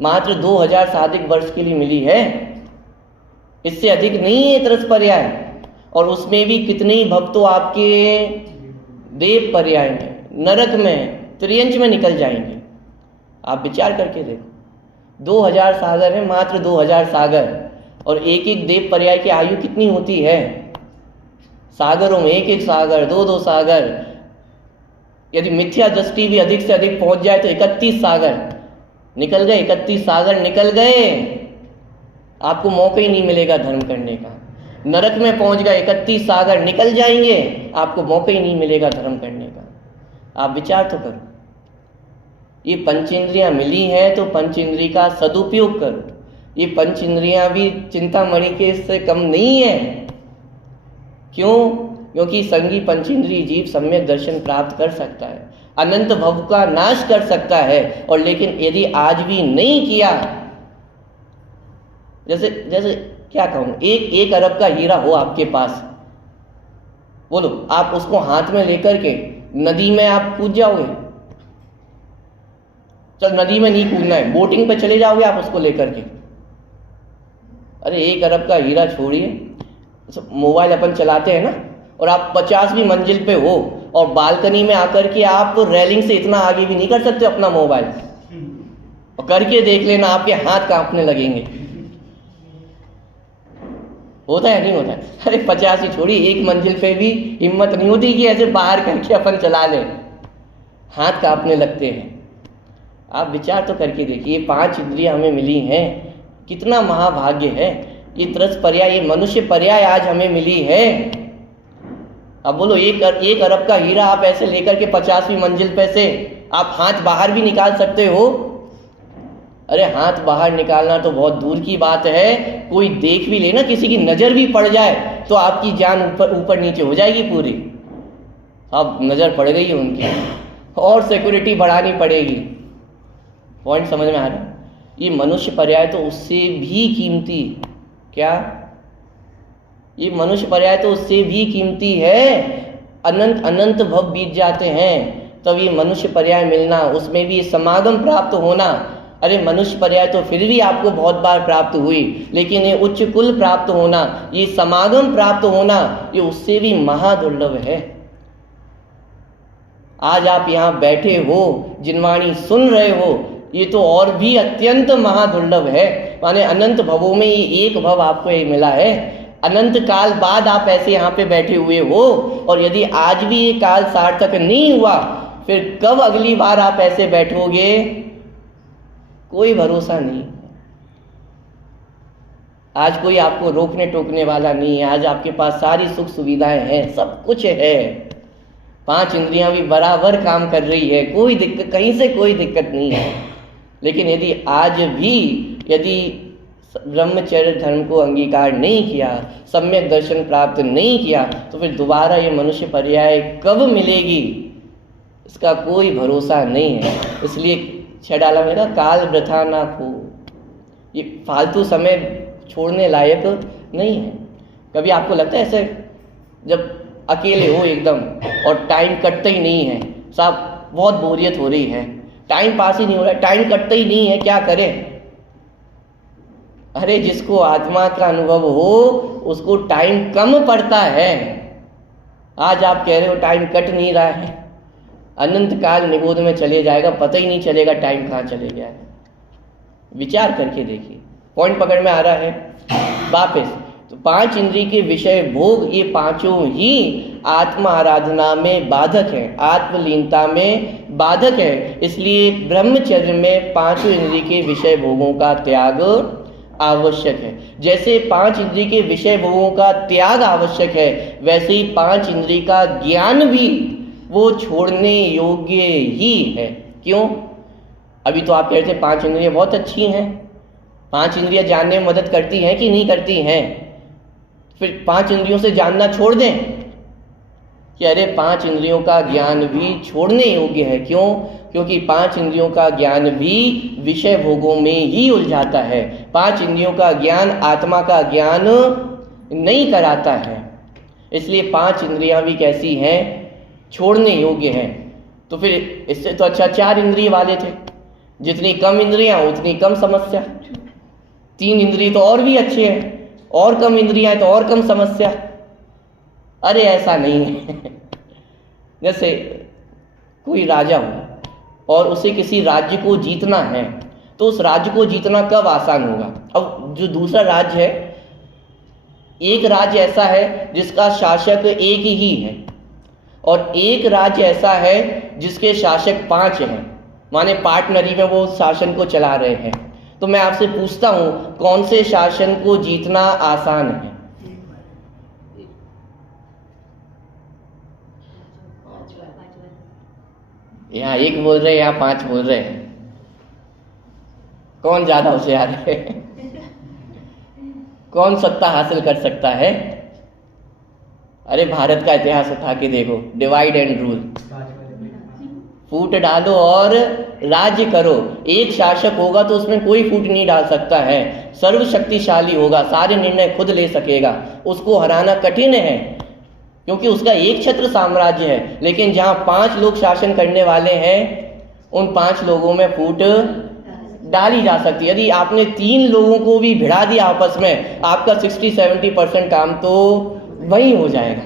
मात्र 2000 साधिक वर्ष के लिए मिली है, इससे अधिक नहीं है त्रस पर्याय। और उसमें भी कितने ही भक्तों आपके देव पर्याय में, नरक में, त्रियंच में निकल जाएंगे। आप विचार करके देखो, 2000 सागर है, मात्र 2000 सागर, और एक एक देव पर्याय की आयु कितनी होती है? सागरों में एक एक सागर, 2-2 सागर, यदि मिथ्या दृष्टि भी अधिक से अधिक पहुंच जाए तो 31 सागर निकल गए। 31 सागर निकल गए, आपको मौका ही नहीं मिलेगा धर्म करने का। नरक में पहुंच गए, 31 सागर निकल जाएंगे, आपको मौका ही नहीं मिलेगा धर्म करने का। आप विचार तो करो, ये पंचेंद्रियां मिली हैं तो पंचेंद्रिय का सदुपयोग करो। ये पंचेंद्रियां भी चिंतामणि के से कम नहीं है। क्यों? क्योंकि संगी पंचेंद्रिय जीव सम्यक दर्शन प्राप्त कर सकता है, अनंत भव का नाश कर सकता है। और लेकिन यदि आज भी नहीं किया, जैसे क्या कहूं, एक अरब का हीरा हो आपके पास, बोलो आप उसको हाथ में लेकर के नदी में आप कूद जाओगे? चल नदी में नहीं कूदना है, बोटिंग पे चले जाओगे आप उसको लेकर के? अरे 1 अरब का हीरा छोड़िए, मोबाइल अपन चलाते हैं ना, और आप 50वीं मंजिल पे हो और बालकनी में आकर के आप रेलिंग से इतना आगे भी नहीं कर सकते अपना मोबाइल, और करके देख लेना आपके हाथ कांपने लगेंगे। होता है नहीं होता है? अरे 50 ही छोड़ी, 1 मंजिल पे भी हिम्मत नहीं होती कि ऐसे बाहर करके अपन चला लें, हाथ कांपने लगते हैं। आप विचार तो करके देखिए, 5 इंद्रियां हमें मिली हैं, कितना महाभाग्य है। ये त्रस पर्याय, ये मनुष्य पर्याय आज हमें मिली है। अब बोलो, एक अरब का हीरा आप ऐसे लेकर के 50वीं मंजिल पे से आप हाथ बाहर भी निकाल सकते हो? अरे हाथ बाहर निकालना तो बहुत दूर की बात है, कोई देख भी ले ना, किसी की नजर भी पड़ जाए तो आपकी जान ऊपर नीचे हो जाएगी पूरी। अब नजर पड़ गई है उनकी, और सिक्योरिटी बढ़ानी पड़ेगी। पॉइंट समझ में आ रहा है? ये मनुष्य पर्याय तो उससे भी कीमती, क्या? ये मनुष्य पर्याय तो उससे भी कीमती है। अनंत अनंत भव बीत जाते हैं तब ये मनुष्य पर्याय मिलना, उसमें भी समागम प्राप्त होना। अरे मनुष्य पर्याय तो फिर भी आपको बहुत बार प्राप्त हुई, लेकिन ये उच्च कुल प्राप्त होना, ये समागम प्राप्त होना, ये उससे भी महादुर्लभ है। आज आप यहाँ बैठे हो, जिनवाणी सुन रहे हो, ये तो और भी अत्यंत महादुर्लभ है। माने अनंत भवों में ये एक भव आपको ये मिला है। अनंत काल बाद आप ऐसे यहाँ पे बैठे हुए हो, और यदि आज भी ये काल सार्थक नहीं हुआ, फिर कब अगली बार आप ऐसे बैठोगे, कोई भरोसा नहीं। आज कोई आपको रोकने टोकने वाला नहीं है। आज आपके पास सारी सुख सुविधाएं हैं, सब कुछ है, 5 इंद्रियां भी बराबर काम कर रही है, कोई दिक्कत, कहीं से कोई दिक्कत नहीं है। लेकिन यदि आज भी यदि ब्रह्मचर्य धर्म को अंगीकार नहीं किया, सम्यक दर्शन प्राप्त नहीं किया, तो फिर दोबारा ये मनुष्य पर्याय कब मिलेगी, इसका कोई भरोसा नहीं है। इसलिए छडाला में कहा, काल वृथा ना खो। ये फालतू समय छोड़ने लायक नहीं है। कभी आपको लगता है ऐसे जब अकेले हो एकदम और टाइम कटता ही नहीं है, साहब बहुत बोरियत हो रही है, टाइम पास ही नहीं हो रहा है, टाइम कटता ही नहीं है, क्या करें? अरे जिसको आत्मा का अनुभव हो उसको टाइम कम पड़ता है। आज आप कह रहे हो टाइम कट नहीं रहा है, अनंत काल निगोद में चले जाएगा, पता ही नहीं चलेगा टाइम कहाँ चले गया है। विचार करके देखिए, पॉइंट पकड़ में आ रहा है? वापस तो 5 इंद्रिय के विषय भोग, ये पांचों ही आत्मा आराधना में बाधक है, आत्मलीनता में बाधक है। इसलिए ब्रह्मचर्य में 5 इंद्रिय के विषय भोगों का त्याग आवश्यक है। जैसे 5 इंद्रिय के विषय भोगों का त्याग आवश्यक है, वैसे ही 5 इंद्रिय का ज्ञान भी वो छोड़ने योग्य ही है। क्यों? अभी तो आप कहते हैं 5 इंद्रियां बहुत अच्छी हैं, 5 इंद्रियां जानने में मदद करती हैं कि नहीं करती हैं? फिर 5 इंद्रियों से जानना छोड़ दें कि अरे 5 इंद्रियों का ज्ञान भी छोड़ने योग्य है। क्यों? क्योंकि 5 इंद्रियों का ज्ञान भी विषय भोगों में ही उलझाता है। 5 इंद्रियों का ज्ञान आत्मा का ज्ञान नहीं कराता है। इसलिए 5 इंद्रियां भी कैसी हैं? छोड़ने योग्य हैं। तो फिर इससे तो अच्छा 4 इंद्रिय वाले थे, जितनी कम इंद्रियां उतनी कम समस्या। 3 इंद्रिय तो और भी अच्छे हैं, और कम इंद्रियां हैं तो और कम समस्या। अरे ऐसा नहीं है। जैसे कोई राजा हो और उसे किसी राज्य को जीतना है, तो उस राज्य को जीतना कब आसान होगा? अब जो दूसरा राज्य है, एक राज्य ऐसा है जिसका शासक एक ही है, और एक राज्य ऐसा है जिसके शासक 5 हैं, माने पार्टनरी में वो शासन को चला रहे हैं। तो मैं आपसे पूछता हूं, कौन से शासन को जीतना आसान है? यहाँ 1 बोल रहे हैं, यहाँ 5 बोल रहे हैं। कौन ज्यादा होशियार है? कौन सत्ता हासिल कर सकता है? अरे भारत का इतिहास उठा के देखो, डिवाइड एंड रूल, फूट डालो और राज्य करो। एक शासक होगा तो उसमें कोई फूट नहीं डाल सकता है, सर्वशक्तिशाली होगा, सारे निर्णय खुद ले सकेगा, उसको हराना कठिन है क्योंकि उसका एक छत्र साम्राज्य है। लेकिन जहां 5 लोग शासन करने वाले हैं, उन 5 लोगों में फूट डाली जा सकती है। यदि आपने 3 लोगों को भी भिड़ा दिया आपस में, आपका 60-70% काम तो वही हो जाएगा।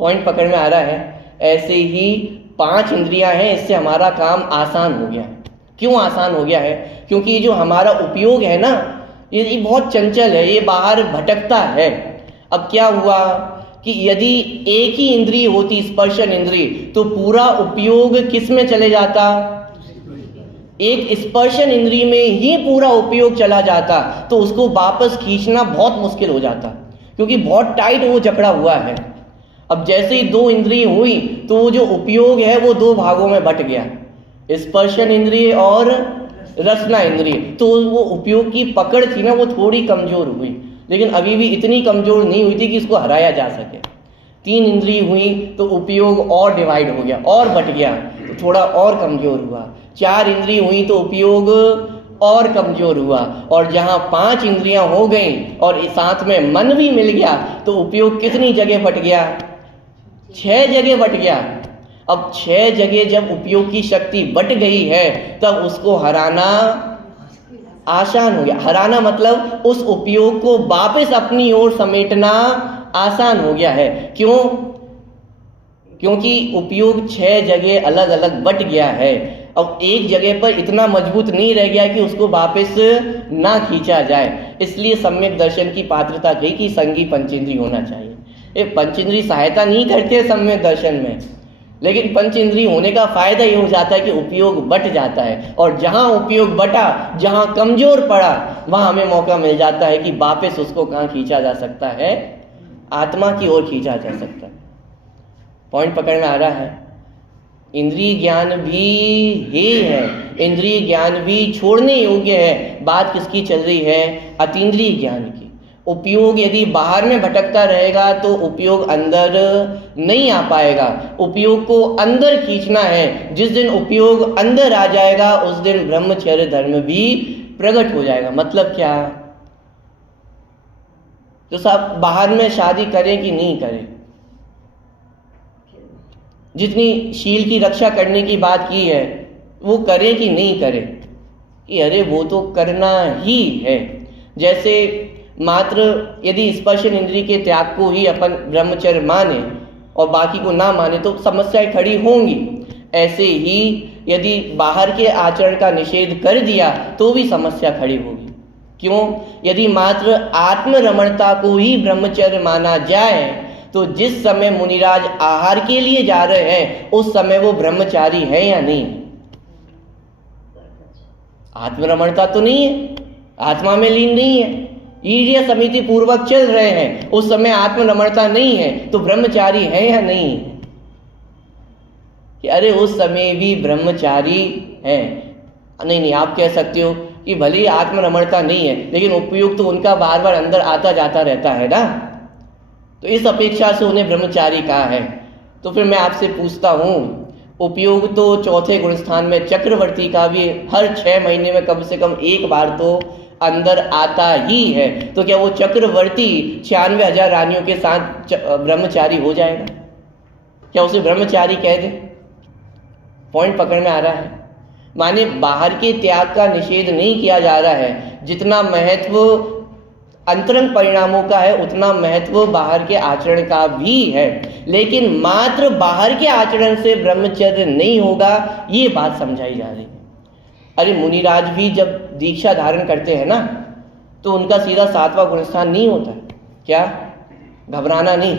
पॉइंट पकड़ में आ रहा है? ऐसे ही 5 इंद्रियां हैं, इससे हमारा काम आसान हो गया। क्यों आसान हो गया है? क्योंकि जो हमारा उपयोग है ना, ये बहुत चंचल है, ये बाहर भटकता है। अब क्या हुआ कि यदि एक ही इंद्रिय होती, स्पर्शन इंद्रिय, तो पूरा उपयोग किस में चले जाता? एक स्पर्शन इंद्रिय में ही पूरा उपयोग चला जाता, तो उसको वापस खींचना बहुत मुश्किल हो जाता, क्योंकि बहुत टाइट वो जकड़ा हुआ है। अब जैसे ही 2 इंद्रिय हुई तो वो जो उपयोग है वो 2 भागों में बट गया, स्पर्शन इंद्रिय और रसना इंद्रिय। तो वो उपयोग की पकड़ थी ना, वो थोड़ी कमजोर हुई, लेकिन अभी भी इतनी कमजोर नहीं हुई थी कि इसको हराया जा सके। 3 इंद्रिय हुई तो उपयोग और डिवाइड हो गया और बट गया, तो थोड़ा और कमजोर हुआ। 4 इंद्रिय हुई तो उपयोग और कमजोर हुआ, और जहां 5 इंद्रियां हो गई और साथ में मन भी मिल गया, तो उपयोग कितनी जगह बट गया? 6 जगह बट गया। अब 6 जगह जब उपयोग की शक्ति बट गई है, तब उसको हराना आसान हो गया। हराना मतलब उस उपयोग को वापस अपनी ओर समेटना आसान हो गया है। क्यों? क्योंकि उपयोग 6 जगह अलग अलग बट गया है। अब एक जगह पर इतना मजबूत नहीं रह गया कि उसको वापस ना खींचा जाए। इसलिए सम्यक दर्शन की पात्रता कही कि संगी पंचेंद्रिय होना चाहिए। ये पंचेंद्रिय सहायता नहीं करते सम्यक दर्शन में, लेकिन पंचेंद्रिय होने का फायदा ये हो जाता है कि उपयोग बट जाता है, और जहां उपयोग बटा, जहां कमजोर पड़ा, वहां हमें मौका मिल जाता है कि वापस उसको कहां खींचा जा सकता है? आत्मा की ओर खींचा जा सकता है। पॉइंट पकड़ में आ रहा है? इंद्रिय ज्ञान भी हे है, इंद्रिय ज्ञान भी छोड़ने योग्य है। बात किसकी चल रही है? अतीन्द्रिय ज्ञान की। उपयोग यदि बाहर में भटकता रहेगा तो उपयोग अंदर नहीं आ पाएगा। उपयोग को अंदर खींचना है। जिस दिन उपयोग अंदर आ जाएगा, उस दिन ब्रह्मचर्य धर्म भी प्रकट हो जाएगा। मतलब क्या? तो सब बाहर में शादी करें कि नहीं करें, जितनी शील की रक्षा करने की बात की है, वो करे कि नहीं करे, कि अरे वो तो करना ही है। जैसे मात्र यदि स्पर्शन इंद्रिय के त्याग को ही अपन ब्रह्मचर्य माने और बाकी को ना माने तो समस्याएं खड़ी होंगी। ऐसे ही यदि बाहर के आचरण का निषेध कर दिया तो भी समस्या खड़ी होगी। क्यों? यदि मात्र आत्मरमणता को ही ब्रह्मचर्य माना जाए तो जिस समय मुनिराज आहार के लिए जा रहे हैं उस समय वो ब्रह्मचारी है या नहीं? आत्मरमणता तो नहीं है, आत्मा में लीन नहीं है, ईर्ष्या समिति पूर्वक चल रहे हैं, उस समय आत्मरमणता नहीं है तो ब्रह्मचारी है या नहीं है? कि अरे उस समय भी ब्रह्मचारी है। नहीं, आप कह सकते हो कि भले ही आत्मरमणता नहीं है लेकिन उपयुक्त तो उनका बार बार अंदर आता जाता रहता है ना, तो इस अपेक्षा से उन्हें ब्रह्मचारी कहा है। तो फिर मैं आपसे पूछता हूँ, उपयोग तो चौथे गुणस्थान में चक्रवर्ती का भी हर 6 महीने में कम से कम एक बार तो अंदर आता ही है, तो क्या वो चक्रवर्ती 96,000 रानियों के साथ ब्रह्मचारी हो जाएगा? क्या उसे ब्रह्मचारी कह दे? पॉइंट पकड़ में आ रहा है? माने बाहर के त्याग का निषेध नहीं किया जा रहा है, जितना महत्व अंतरंग परिणामों का है उतना महत्व बाहर के आचरण का भी है, लेकिन मात्र बाहर के आचरण से ब्रह्मचर्य नहीं होगा, ये बात समझाई जा रही है। अरे मुनिराज भी जब दीक्षा धारण करते हैं ना तो उनका सीधा 7वां गुणस्थान नहीं होता है। क्या? घबराना नहीं।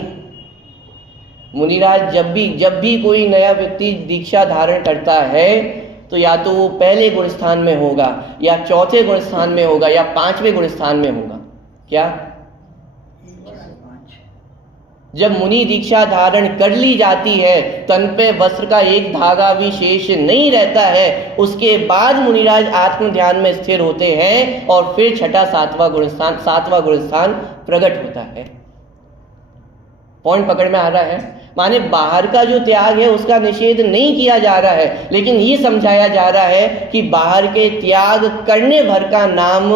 मुनिराज जब भी कोई नया व्यक्ति दीक्षा धारण करता है तो या तो वो पहले गुणस्थान में होगा या चौथे गुणस्थान में होगा या 5वें गुणस्थान में होगा। क्या? जब मुनि दीक्षा धारण कर ली जाती है, तन पे वस्त्र का एक धागा भी शेष नहीं रहता है, उसके बाद मुनिराज आत्म ध्यान में स्थिर होते हैं और फिर 6वां 7वां गुणस्थान प्रकट होता है। पॉइंट पकड़ में आ रहा है? माने बाहर का जो त्याग है उसका निषेध नहीं किया जा रहा है, लेकिन ये समझाया जा रहा है कि बाहर के त्याग करने भर का नाम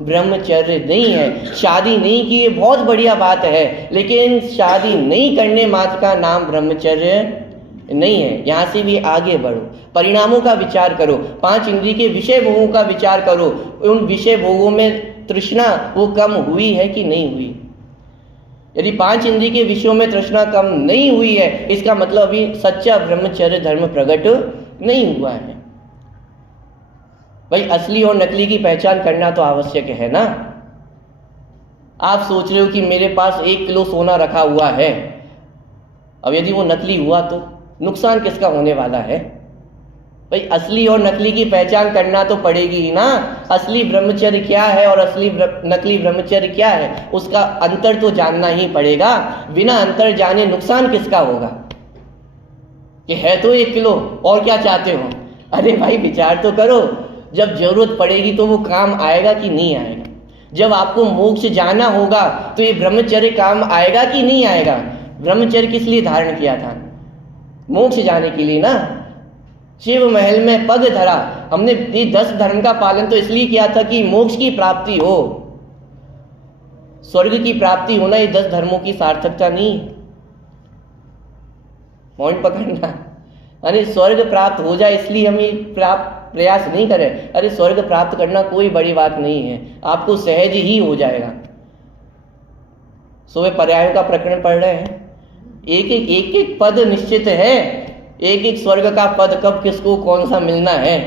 ब्रह्मचर्य नहीं है। शादी नहीं की, ये बहुत बढ़िया बात है, लेकिन शादी नहीं करने मात्र का नाम ब्रह्मचर्य नहीं है। यहां से भी आगे बढ़ो, परिणामों का विचार करो, 5 इंद्रिय के विषय भोगों का विचार करो। उन विषय भोगों में तृष्णा वो कम हुई है कि नहीं हुई? यदि 5 इंद्रिय के विषयों में तृष्णा कम नहीं हुई है, इसका मतलब अभी सच्चा ब्रह्मचर्य धर्म प्रकट नहीं हुआ है। भाई असली और नकली की पहचान करना तो आवश्यक है ना। आप सोच रहे हो कि मेरे पास 1 किलो सोना रखा हुआ है, अब यदि वो नकली हुआ तो नुकसान किसका होने वाला है? भाई असली और नकली की पहचान करना तो पड़ेगी ही ना। असली ब्रह्मचर्य क्या है और नकली ब्रह्मचर्य क्या है, उसका अंतर तो जानना ही पड़ेगा। बिना अंतर जाने नुकसान किसका होगा? कि है तो 1 किलो और क्या चाहते हो? अरे भाई विचार तो करो, जब जरूरत पड़ेगी तो वो काम आएगा कि नहीं आएगा? जब आपको मोक्ष जाना होगा तो ये ब्रह्मचर्य काम आएगा कि नहीं आएगा? ब्रह्मचर्य किस लिए धारण किया था? मोक्ष जाने के लिए ना। शिव महल में पग धरा, हमने 10 धर्म का पालन तो इसलिए किया था कि मोक्ष की प्राप्ति हो, स्वर्ग की प्राप्ति होना, ये 10 धर्मों की सार्थकता नहीं। पॉइंट पकड़ना। अरे स्वर्ग प्राप्त हो जाए इसलिए हम ये प्रयास नहीं करें। अरे स्वर्ग प्राप्त करना कोई बड़ी बात नहीं है, आपको सहज ही हो जाएगा। सुबह पर्यायों का प्रकरण पढ़ रहे हैं, एक पद निश्चित है, एक स्वर्ग का पद कब किसको कौन सा मिलना है,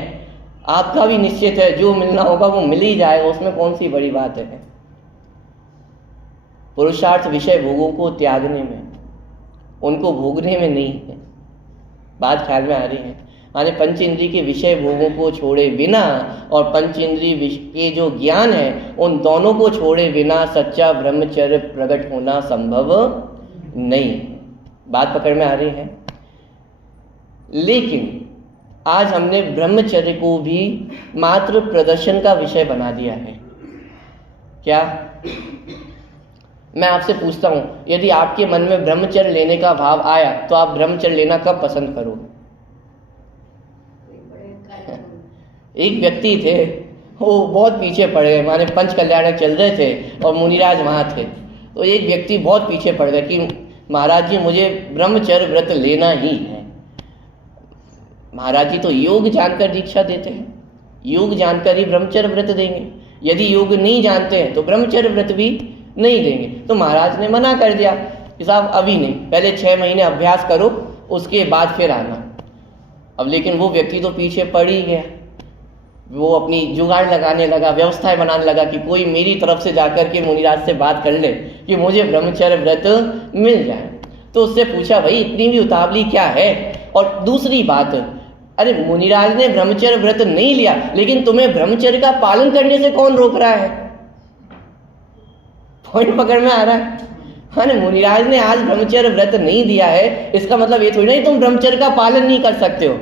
आपका भी निश्चित है। जो मिलना होगा वो मिल ही जाएगा, उसमें कौन सी बड़ी बात है। पुरुषार्थ विषय भोगों को त्यागने में, उनको भोगने में नहीं है। बात ख्याल में आ रही है? माने पंच इंद्रिय के विषय भोगों को छोड़े बिना और पंच इंद्रिय के जो ज्ञान है उन दोनों को छोड़े बिना सच्चा ब्रह्मचर्य प्रकट होना संभव नहीं। बात पकड़ में आ रही है? लेकिन आज हमने ब्रह्मचर्य को भी मात्र प्रदर्शन का विषय बना दिया है। क्या? मैं आपसे पूछता हूं, यदि आपके मन में ब्रह्मचर्य लेने का भाव आया तो आप ब्रह्मचर्य लेना कब पसंद करोगे? एक व्यक्ति थे, वो बहुत पीछे पड़ गए, माने पंच कल्याणक चल रहे थे और मुनिराज वहां थे। तो एक व्यक्ति बहुत पीछे पड़ गया कि महाराज जी मुझे ब्रह्मचर्य व्रत लेना ही है। महाराज जी तो योग जानकर दीक्षा देते हैं, योग जानकर ही ब्रह्मचर्य व्रत देंगे, यदि योग नहीं जानते हैं तो ब्रह्मचर्य व्रत भी नहीं देंगे। तो महाराज ने मना कर दिया कि साहब अभी नहीं, पहले 6 महीने अभ्यास करो, उसके बाद फिर आना। अब लेकिन वो व्यक्ति तो पीछे पड़ ही गया, वो अपनी जुगाड़ लगाने लगा, व्यवस्थाएं बनाने लगा कि कोई मेरी तरफ से जाकर के मुनिराज से बात कर ले कि मुझे ब्रह्मचर्य व्रत मिल जाए। तो उससे पूछा, भाई इतनी भी उतावली क्या है? और दूसरी बात, अरे मुनिराज ने ब्रह्मचर्य व्रत नहीं लिया, लेकिन तुम्हें ब्रह्मचर्य का पालन करने से कौन रोक रहा है? पॉइंट पकड़ में आ रहा है? हाँ, मुनिराज ने आज ब्रह्मचर्य व्रत नहीं दिया है, इसका मतलब ये थोड़ी नहीं तुम ब्रह्मचर्य का पालन नहीं कर सकते हो।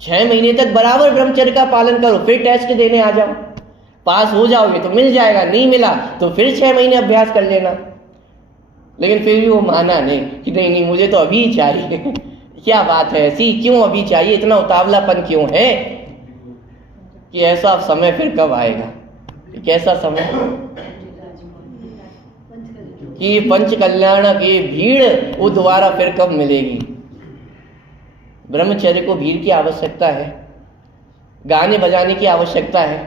6 महीने तक बराबर ब्रह्मचर्य का पालन करो, फिर टेस्ट देने आ जाओ, पास हो जाओगे तो मिल जाएगा, नहीं मिला तो फिर 6 महीने अभ्यास कर लेना। लेकिन फिर भी वो माना नहीं कि नहीं मुझे तो अभी चाहिए। क्या बात है ऐसी, क्यों अभी चाहिए, इतना उतावलापन क्यों है? कि ऐसा समय फिर कब आएगा? कैसा समय कि पंच कल्याण की भीड़ वो दोबारा फिर कब मिलेगी? ब्रह्मचर्य को भीड़ की आवश्यकता है, गाने बजाने की आवश्यकता है।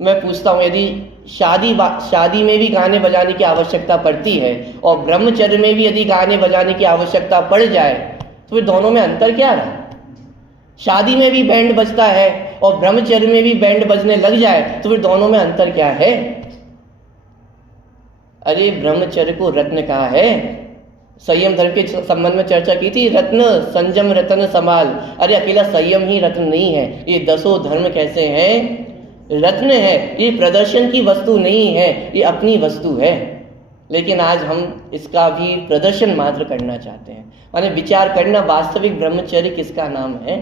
मैं पूछता हूँ, यदि शादी में भी गाने बजाने की आवश्यकता पड़ती है और ब्रह्मचर्य में भी यदि गाने बजाने की आवश्यकता पड़ जाए तो फिर दोनों में अंतर क्या रहा? शादी में भी बैंड बजता है और ब्रह्मचर्य में भी बैंड बजने लग जाए तो फिर दोनों में अंतर क्या है? अरे ब्रह्मचर्य को रत्न कहा है। संयम धर्म के संबंध में चर्चा की थी, रत्न संयम रत्न संभाल। अरे अकेला संयम ही रत्न नहीं है, ये 10 धर्म कैसे हैं? रत्न है। ये प्रदर्शन की वस्तु नहीं है, ये अपनी वस्तु है। लेकिन आज हम इसका भी प्रदर्शन मात्र करना चाहते हैं। माने विचार करना, वास्तविक ब्रह्मचर्य किसका नाम है?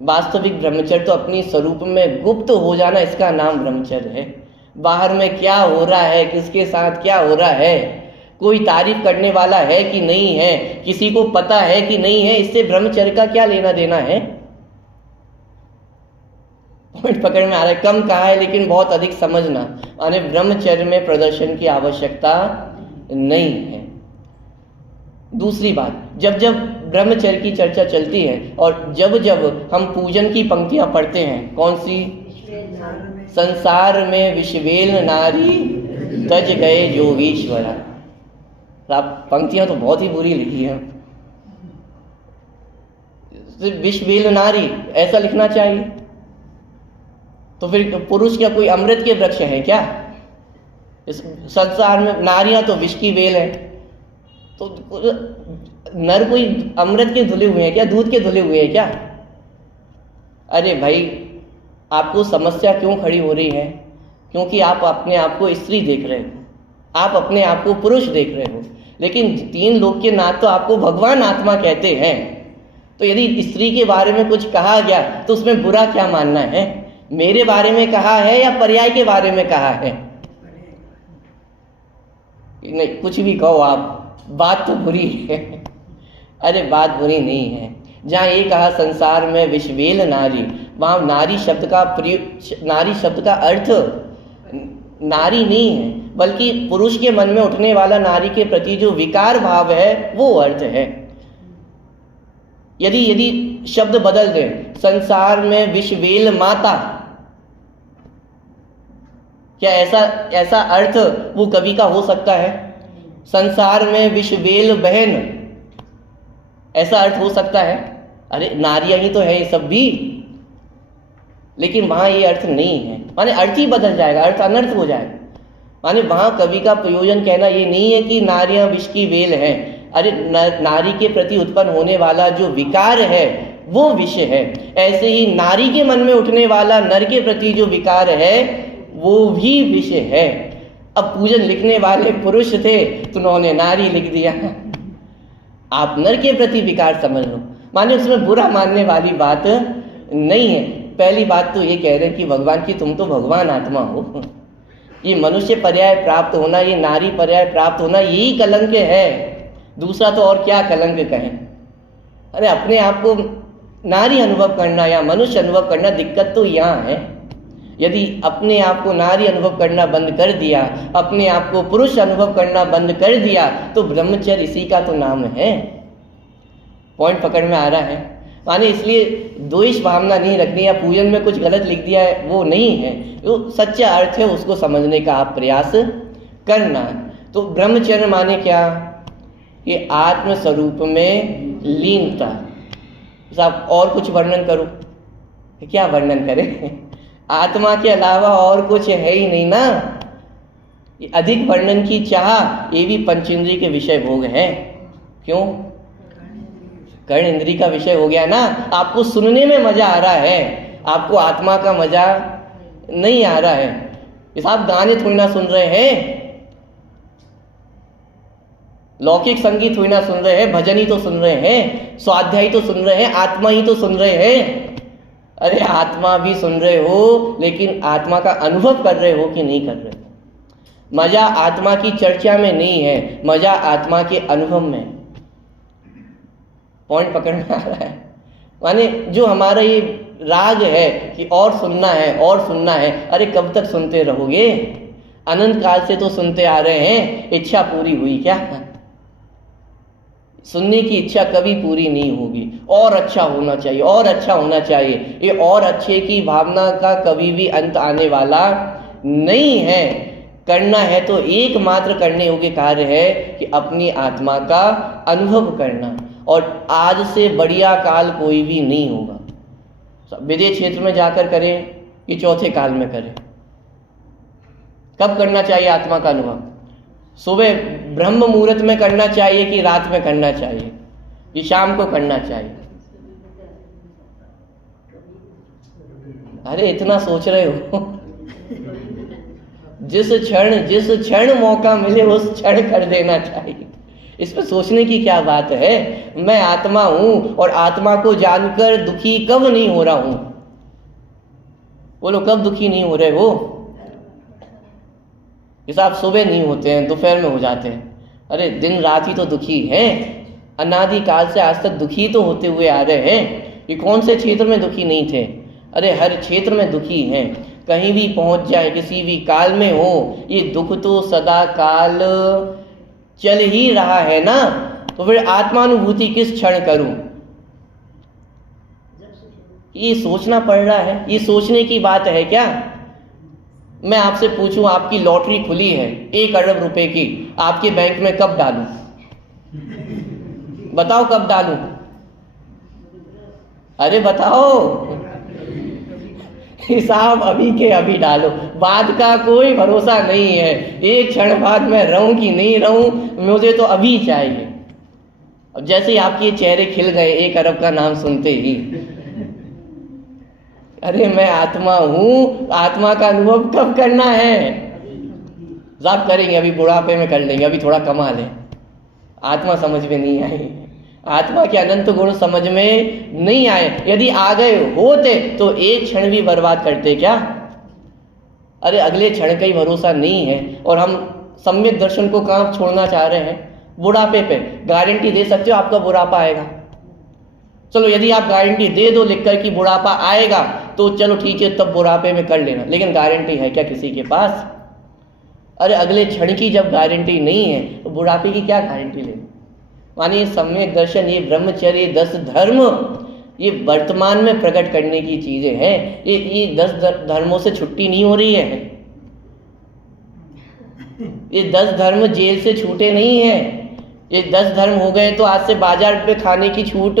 वास्तविक ब्रह्मचर्य तो अपनी स्वरूप में गुप्त हो जाना, इसका नाम ब्रह्मचर्य है। बाहर में क्या हो रहा है, किसके साथ क्या हो रहा है, कोई तारीफ करने वाला है कि नहीं है, किसी को पता है कि नहीं है, इससे ब्रह्मचर्य का क्या लेना देना है? पॉइंट पकड़ में आ रहा है? कम कहा है लेकिन बहुत अधिक समझना। माने ब्रह्मचर्य में प्रदर्शन की आवश्यकता नहीं है। दूसरी बात, जब जब ब्रह्मचर्य की चर्चा चलती है और जब जब हम पूजन की पंक्तियां पढ़ते हैं, कौन सी? संसार में विश्वेल नारी तज गए योगीश्वरा। आप पंक्तियां तो बहुत ही बुरी लिखी हैं। विश्वेल नारी ऐसा लिखना चाहिए। तो फिर पुरुष क्या कोई अमृत के वृक्ष हैं क्या? इस संसार में नारियां तो विष की वेल है, तो नर कोई अमृत के धुले हुए हैं क्या, दूध के धुले हुए हैं क्या? अरे भाई, आपको समस्या क्यों खड़ी हो रही है? क्योंकि आप अपने आप को स्त्री देख रहे हो, आप अपने आप को पुरुष देख रहे हो, लेकिन 3 लोक के नाथ तो आपको भगवान आत्मा कहते हैं। तो यदि स्त्री के बारे में कुछ कहा गया तो उसमें बुरा क्या मानना है? मेरे बारे में कहा है या पर्याय के बारे में कहा है? नहीं, कुछ भी कहो आप, बात तो बुरी है। अरे बात बुरी नहीं है। जहाँ ये कहा संसार में विश्वेल नारी, वहाँ नारी शब्द का अर्थ नारी नहीं है, बल्कि पुरुष के मन में उठने वाला नारी के प्रति जो विकार भाव है वो अर्थ है। यदि शब्द बदल दें, संसार में विश्वेल माता, क्या ऐसा अर्थ वो कवि का हो सकता है? संसार में विश्वेल बहन, ऐसा अर्थ हो सकता है? अरे नारियां ही तो है ये सब भी, लेकिन वहां ये अर्थ नहीं है। माने अर्थ ही बदल जाएगा, अर्थ अनर्थ हो जाएगा। माने वहां कवि का प्रयोजन कहना ये नहीं है कि नारियां विष की वेल हैं। अरे नारी के प्रति उत्पन्न होने वाला जो विकार है वो विषय है। ऐसे ही नारी के मन में उठने वाला नर के प्रति जो विकार है वो भी विषय है। अब पूजन लिखने वाले पुरुष थे तो उन्होंने नारी लिख दिया। आप नर के प्रति विकार समझ लो, माने उसमें बुरा मानने वाली बात नहीं है। पहली बात तो ये कह रहे हैं कि भगवान की तुम तो भगवान आत्मा हो। ये मनुष्य पर्याय प्राप्त होना, ये नारी पर्याय प्राप्त होना, यही कलंक है। दूसरा तो और क्या कलंक कहें? अरे अपने आप को नारी अनुभव करना या मनुष्य अनुभव करना, दिक्कत तो यहाँ है। यदि अपने आप को नारी अनुभव करना बंद कर दिया, अपने आप को पुरुष अनुभव करना बंद कर दिया, तो ब्रह्मचर्य इसी का तो नाम है। पॉइंट पकड़ में आ रहा है? माने इसलिए द्वेष भावना नहीं रखनी या पूजन में कुछ गलत लिख दिया है वो नहीं है, जो सच्चा अर्थ है उसको समझने का आप प्रयास करना। तो ब्रह्मचर्य माने क्या? ये आत्म स्वरूप में लीनता। साहब और कुछ वर्णन करो, क्या वर्णन करें? आत्मा के अलावा और कुछ है ही नहीं ना। ये अधिक वर्णन की चाह ये भी पंचेंद्रिय के विषय भोग है। क्यों? कर्ण इंद्रिय का विषय हो गया ना। आपको सुनने में मजा आ रहा है, आपको आत्मा का मजा नहीं आ रहा है। इस आप गाने थोड़ी ना सुन रहे हैं, लौकिक संगीत थोड़ी ना सुन रहे हैं, भजन ही तो सुन रहे हैं, स्वाध्याय तो सुन रहे हैं, आत्मा ही तो सुन रहे हैं। अरे आत्मा भी सुन रहे हो, लेकिन आत्मा का अनुभव कर रहे हो कि नहीं कर रहे? मजा आत्मा की चर्चा में नहीं है, मजा आत्मा के अनुभव में। पॉइंट पकड़ में आ रहा है? माने जो हमारा ये राग है कि और सुनना है और सुनना है, अरे कब तक सुनते रहोगे? अनंत काल से तो सुनते आ रहे हैं, इच्छा पूरी हुई क्या? सुनने की इच्छा कभी पूरी नहीं होगी। और अच्छा होना चाहिए, और अच्छा होना चाहिए, ये और अच्छे की भावना का कभी भी अंत आने वाला नहीं है। करना है तो एकमात्र करने योग्य कार्य है कि अपनी आत्मा का अनुभव करना, और आज से बढ़िया काल कोई भी नहीं होगा। विदेह क्षेत्र में जाकर करें कि चौथे काल में करें? कब करना चाहिए आत्मा का अनुभव? सुबह ब्रह्म मुहूर्त में करना चाहिए कि रात में करना चाहिए कि शाम को करना चाहिए? अरे इतना सोच रहे हो? जिस क्षण मौका मिले उस क्षण कर देना चाहिए। इस पर सोचने की क्या बात है? मैं आत्मा हूं और आत्मा को जानकर दुखी कब नहीं हो रहा हूं? बोलो कब दुखी नहीं हो रहे हो? हिसाब सुबह नहीं होते हैं, दोपहर में हो जाते हैं। अरे दिन रात ही तो दुखी हैं, अनादि काल से आज तक दुखी तो होते हुए आ रहे हैं। ये कौन से क्षेत्र में दुखी नहीं थे? अरे हर क्षेत्र में दुखी हैं। कहीं भी पहुंच जाए, किसी भी काल में हो, ये दुख तो सदा काल चल ही रहा है ना। तो फिर आत्मानुभूति किस क्षण करूं? ये सोचना पड़ रहा है। ये सोचने की बात है क्या? मैं आपसे पूछूं, आपकी लॉटरी खुली है 1 अरब रुपए की, आपके बैंक में कब डालूं? बताओ कब डालूं? अरे बताओ। हिसाब अभी के अभी डालो, बाद का कोई भरोसा नहीं है। एक क्षण बाद मैं रहूं कि नहीं रहूं, मुझे तो अभी चाहिए। अब जैसे ही आपके चेहरे खिल गए 1 अरब का नाम सुनते ही, अरे मैं आत्मा हूं, आत्मा का अनुभव कब करना है? जाप करेंगे, अभी बुढ़ापे में कर लेंगे, अभी थोड़ा कमा लें। आत्मा समझ में नहीं आई, आत्मा के अनंत गुण समझ में नहीं आए। यदि आ गए होते तो एक क्षण भी बर्बाद करते क्या? अरे अगले क्षण का ही भरोसा नहीं है, और हम सम्यक दर्शन को कहाँ छोड़ना चाह रहे हैं? बुढ़ापे पे। गारंटी दे सकते हो आपका बुढ़ापा आएगा? चलो यदि आप गारंटी दे दो लिखकर कि बुढ़ापा आएगा, तो चलो ठीक है, तब बुढ़ापे में कर लेना। लेकिन गारंटी है क्या किसी के पास? अरे अगले क्षण की जब गारंटी नहीं है तो बुढ़ापे की क्या गारंटी लेनी? मानिए सम्यक दर्शन, ये ब्रह्मचर्य, 10 धर्म, ये वर्तमान में प्रकट करने की चीजें हैं। ये 10 धर्मों से छुट्टी नहीं हो रही है। ये 10 धर्म जेल से छूटे नहीं है। ये 10 धर्म हो गए तो आज से बाजार पे खाने की छूट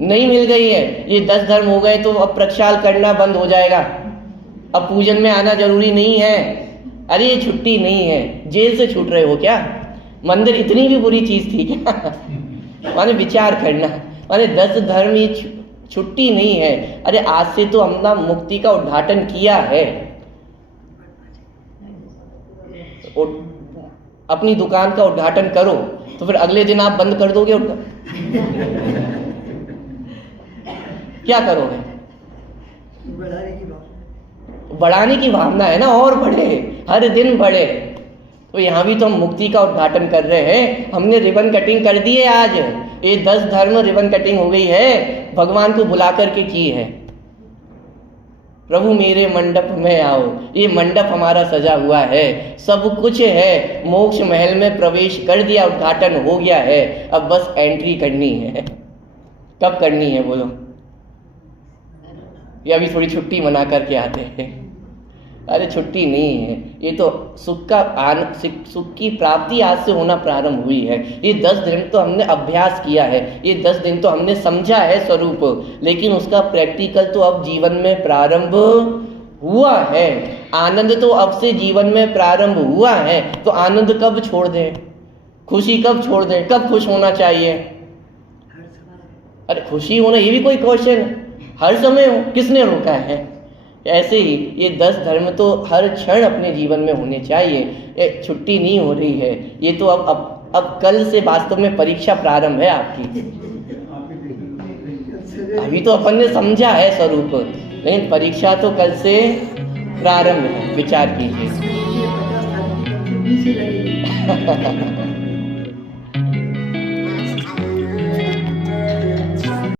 नहीं मिल गई है। ये 10 धर्म हो गए तो अब प्रक्षाल करना बंद हो जाएगा, अब पूजन में आना जरूरी नहीं है। अरे ये छुट्टी नहीं है, जेल से छूट रहे हो क्या? मंदिर इतनी भी बुरी चीज थी क्या? माने विचार करना, माने 10 धर्म ये छुट्टी नहीं है। अरे आज से तो हमने मुक्ति का उद्घाटन किया है। अपनी दुकान का उद्घाटन करो तो फिर अगले दिन आप बंद कर दोगे? क्या करोगे? बढ़ाने की भावना है ना, और बढ़े, हर दिन बढ़े। तो यहाँ भी तो हम मुक्ति का उद्घाटन कर रहे हैं। हमने रिबन कटिंग कर दी है आज, ये 10 धर्म रिबन कटिंग हो गई है, भगवान को बुला करके की है। प्रभु मेरे मंडप में आओ, ये मंडप हमारा सजा हुआ है, सब कुछ है, मोक्ष महल में प्रवेश कर दिया, उद्घाटन हो गया है, अब बस एंट्री करनी है। कब करनी है बोलो? या अभी थोड़ी छुट्टी मना करके आते हैं? अरे छुट्टी नहीं है, ये तो सुख की प्राप्ति आज से होना प्रारंभ हुई है। ये 10 दिन तो हमने अभ्यास किया है, ये 10 दिन तो हमने समझा है स्वरूप, लेकिन उसका प्रैक्टिकल तो अब जीवन में प्रारंभ हुआ है। आनंद तो अब से जीवन में प्रारंभ हुआ है, तो आनंद कब छोड़ दें? खुशी कब छोड़ दें? कब खुश होना चाहिए? अरे खुशी होना ये भी कोई क्वेश्चन है? हर समय हो, किसने रोका है? ऐसे ही ये 10 धर्म तो हर क्षण अपने जीवन में होने चाहिए। ये छुट्टी नहीं हो रही है, ये तो अब कल से वास्तव में परीक्षा प्रारंभ है आपकी। अभी तो अपन ने समझा है स्वरूप, लेकिन परीक्षा तो कल से प्रारंभ है। विचार कीजिए।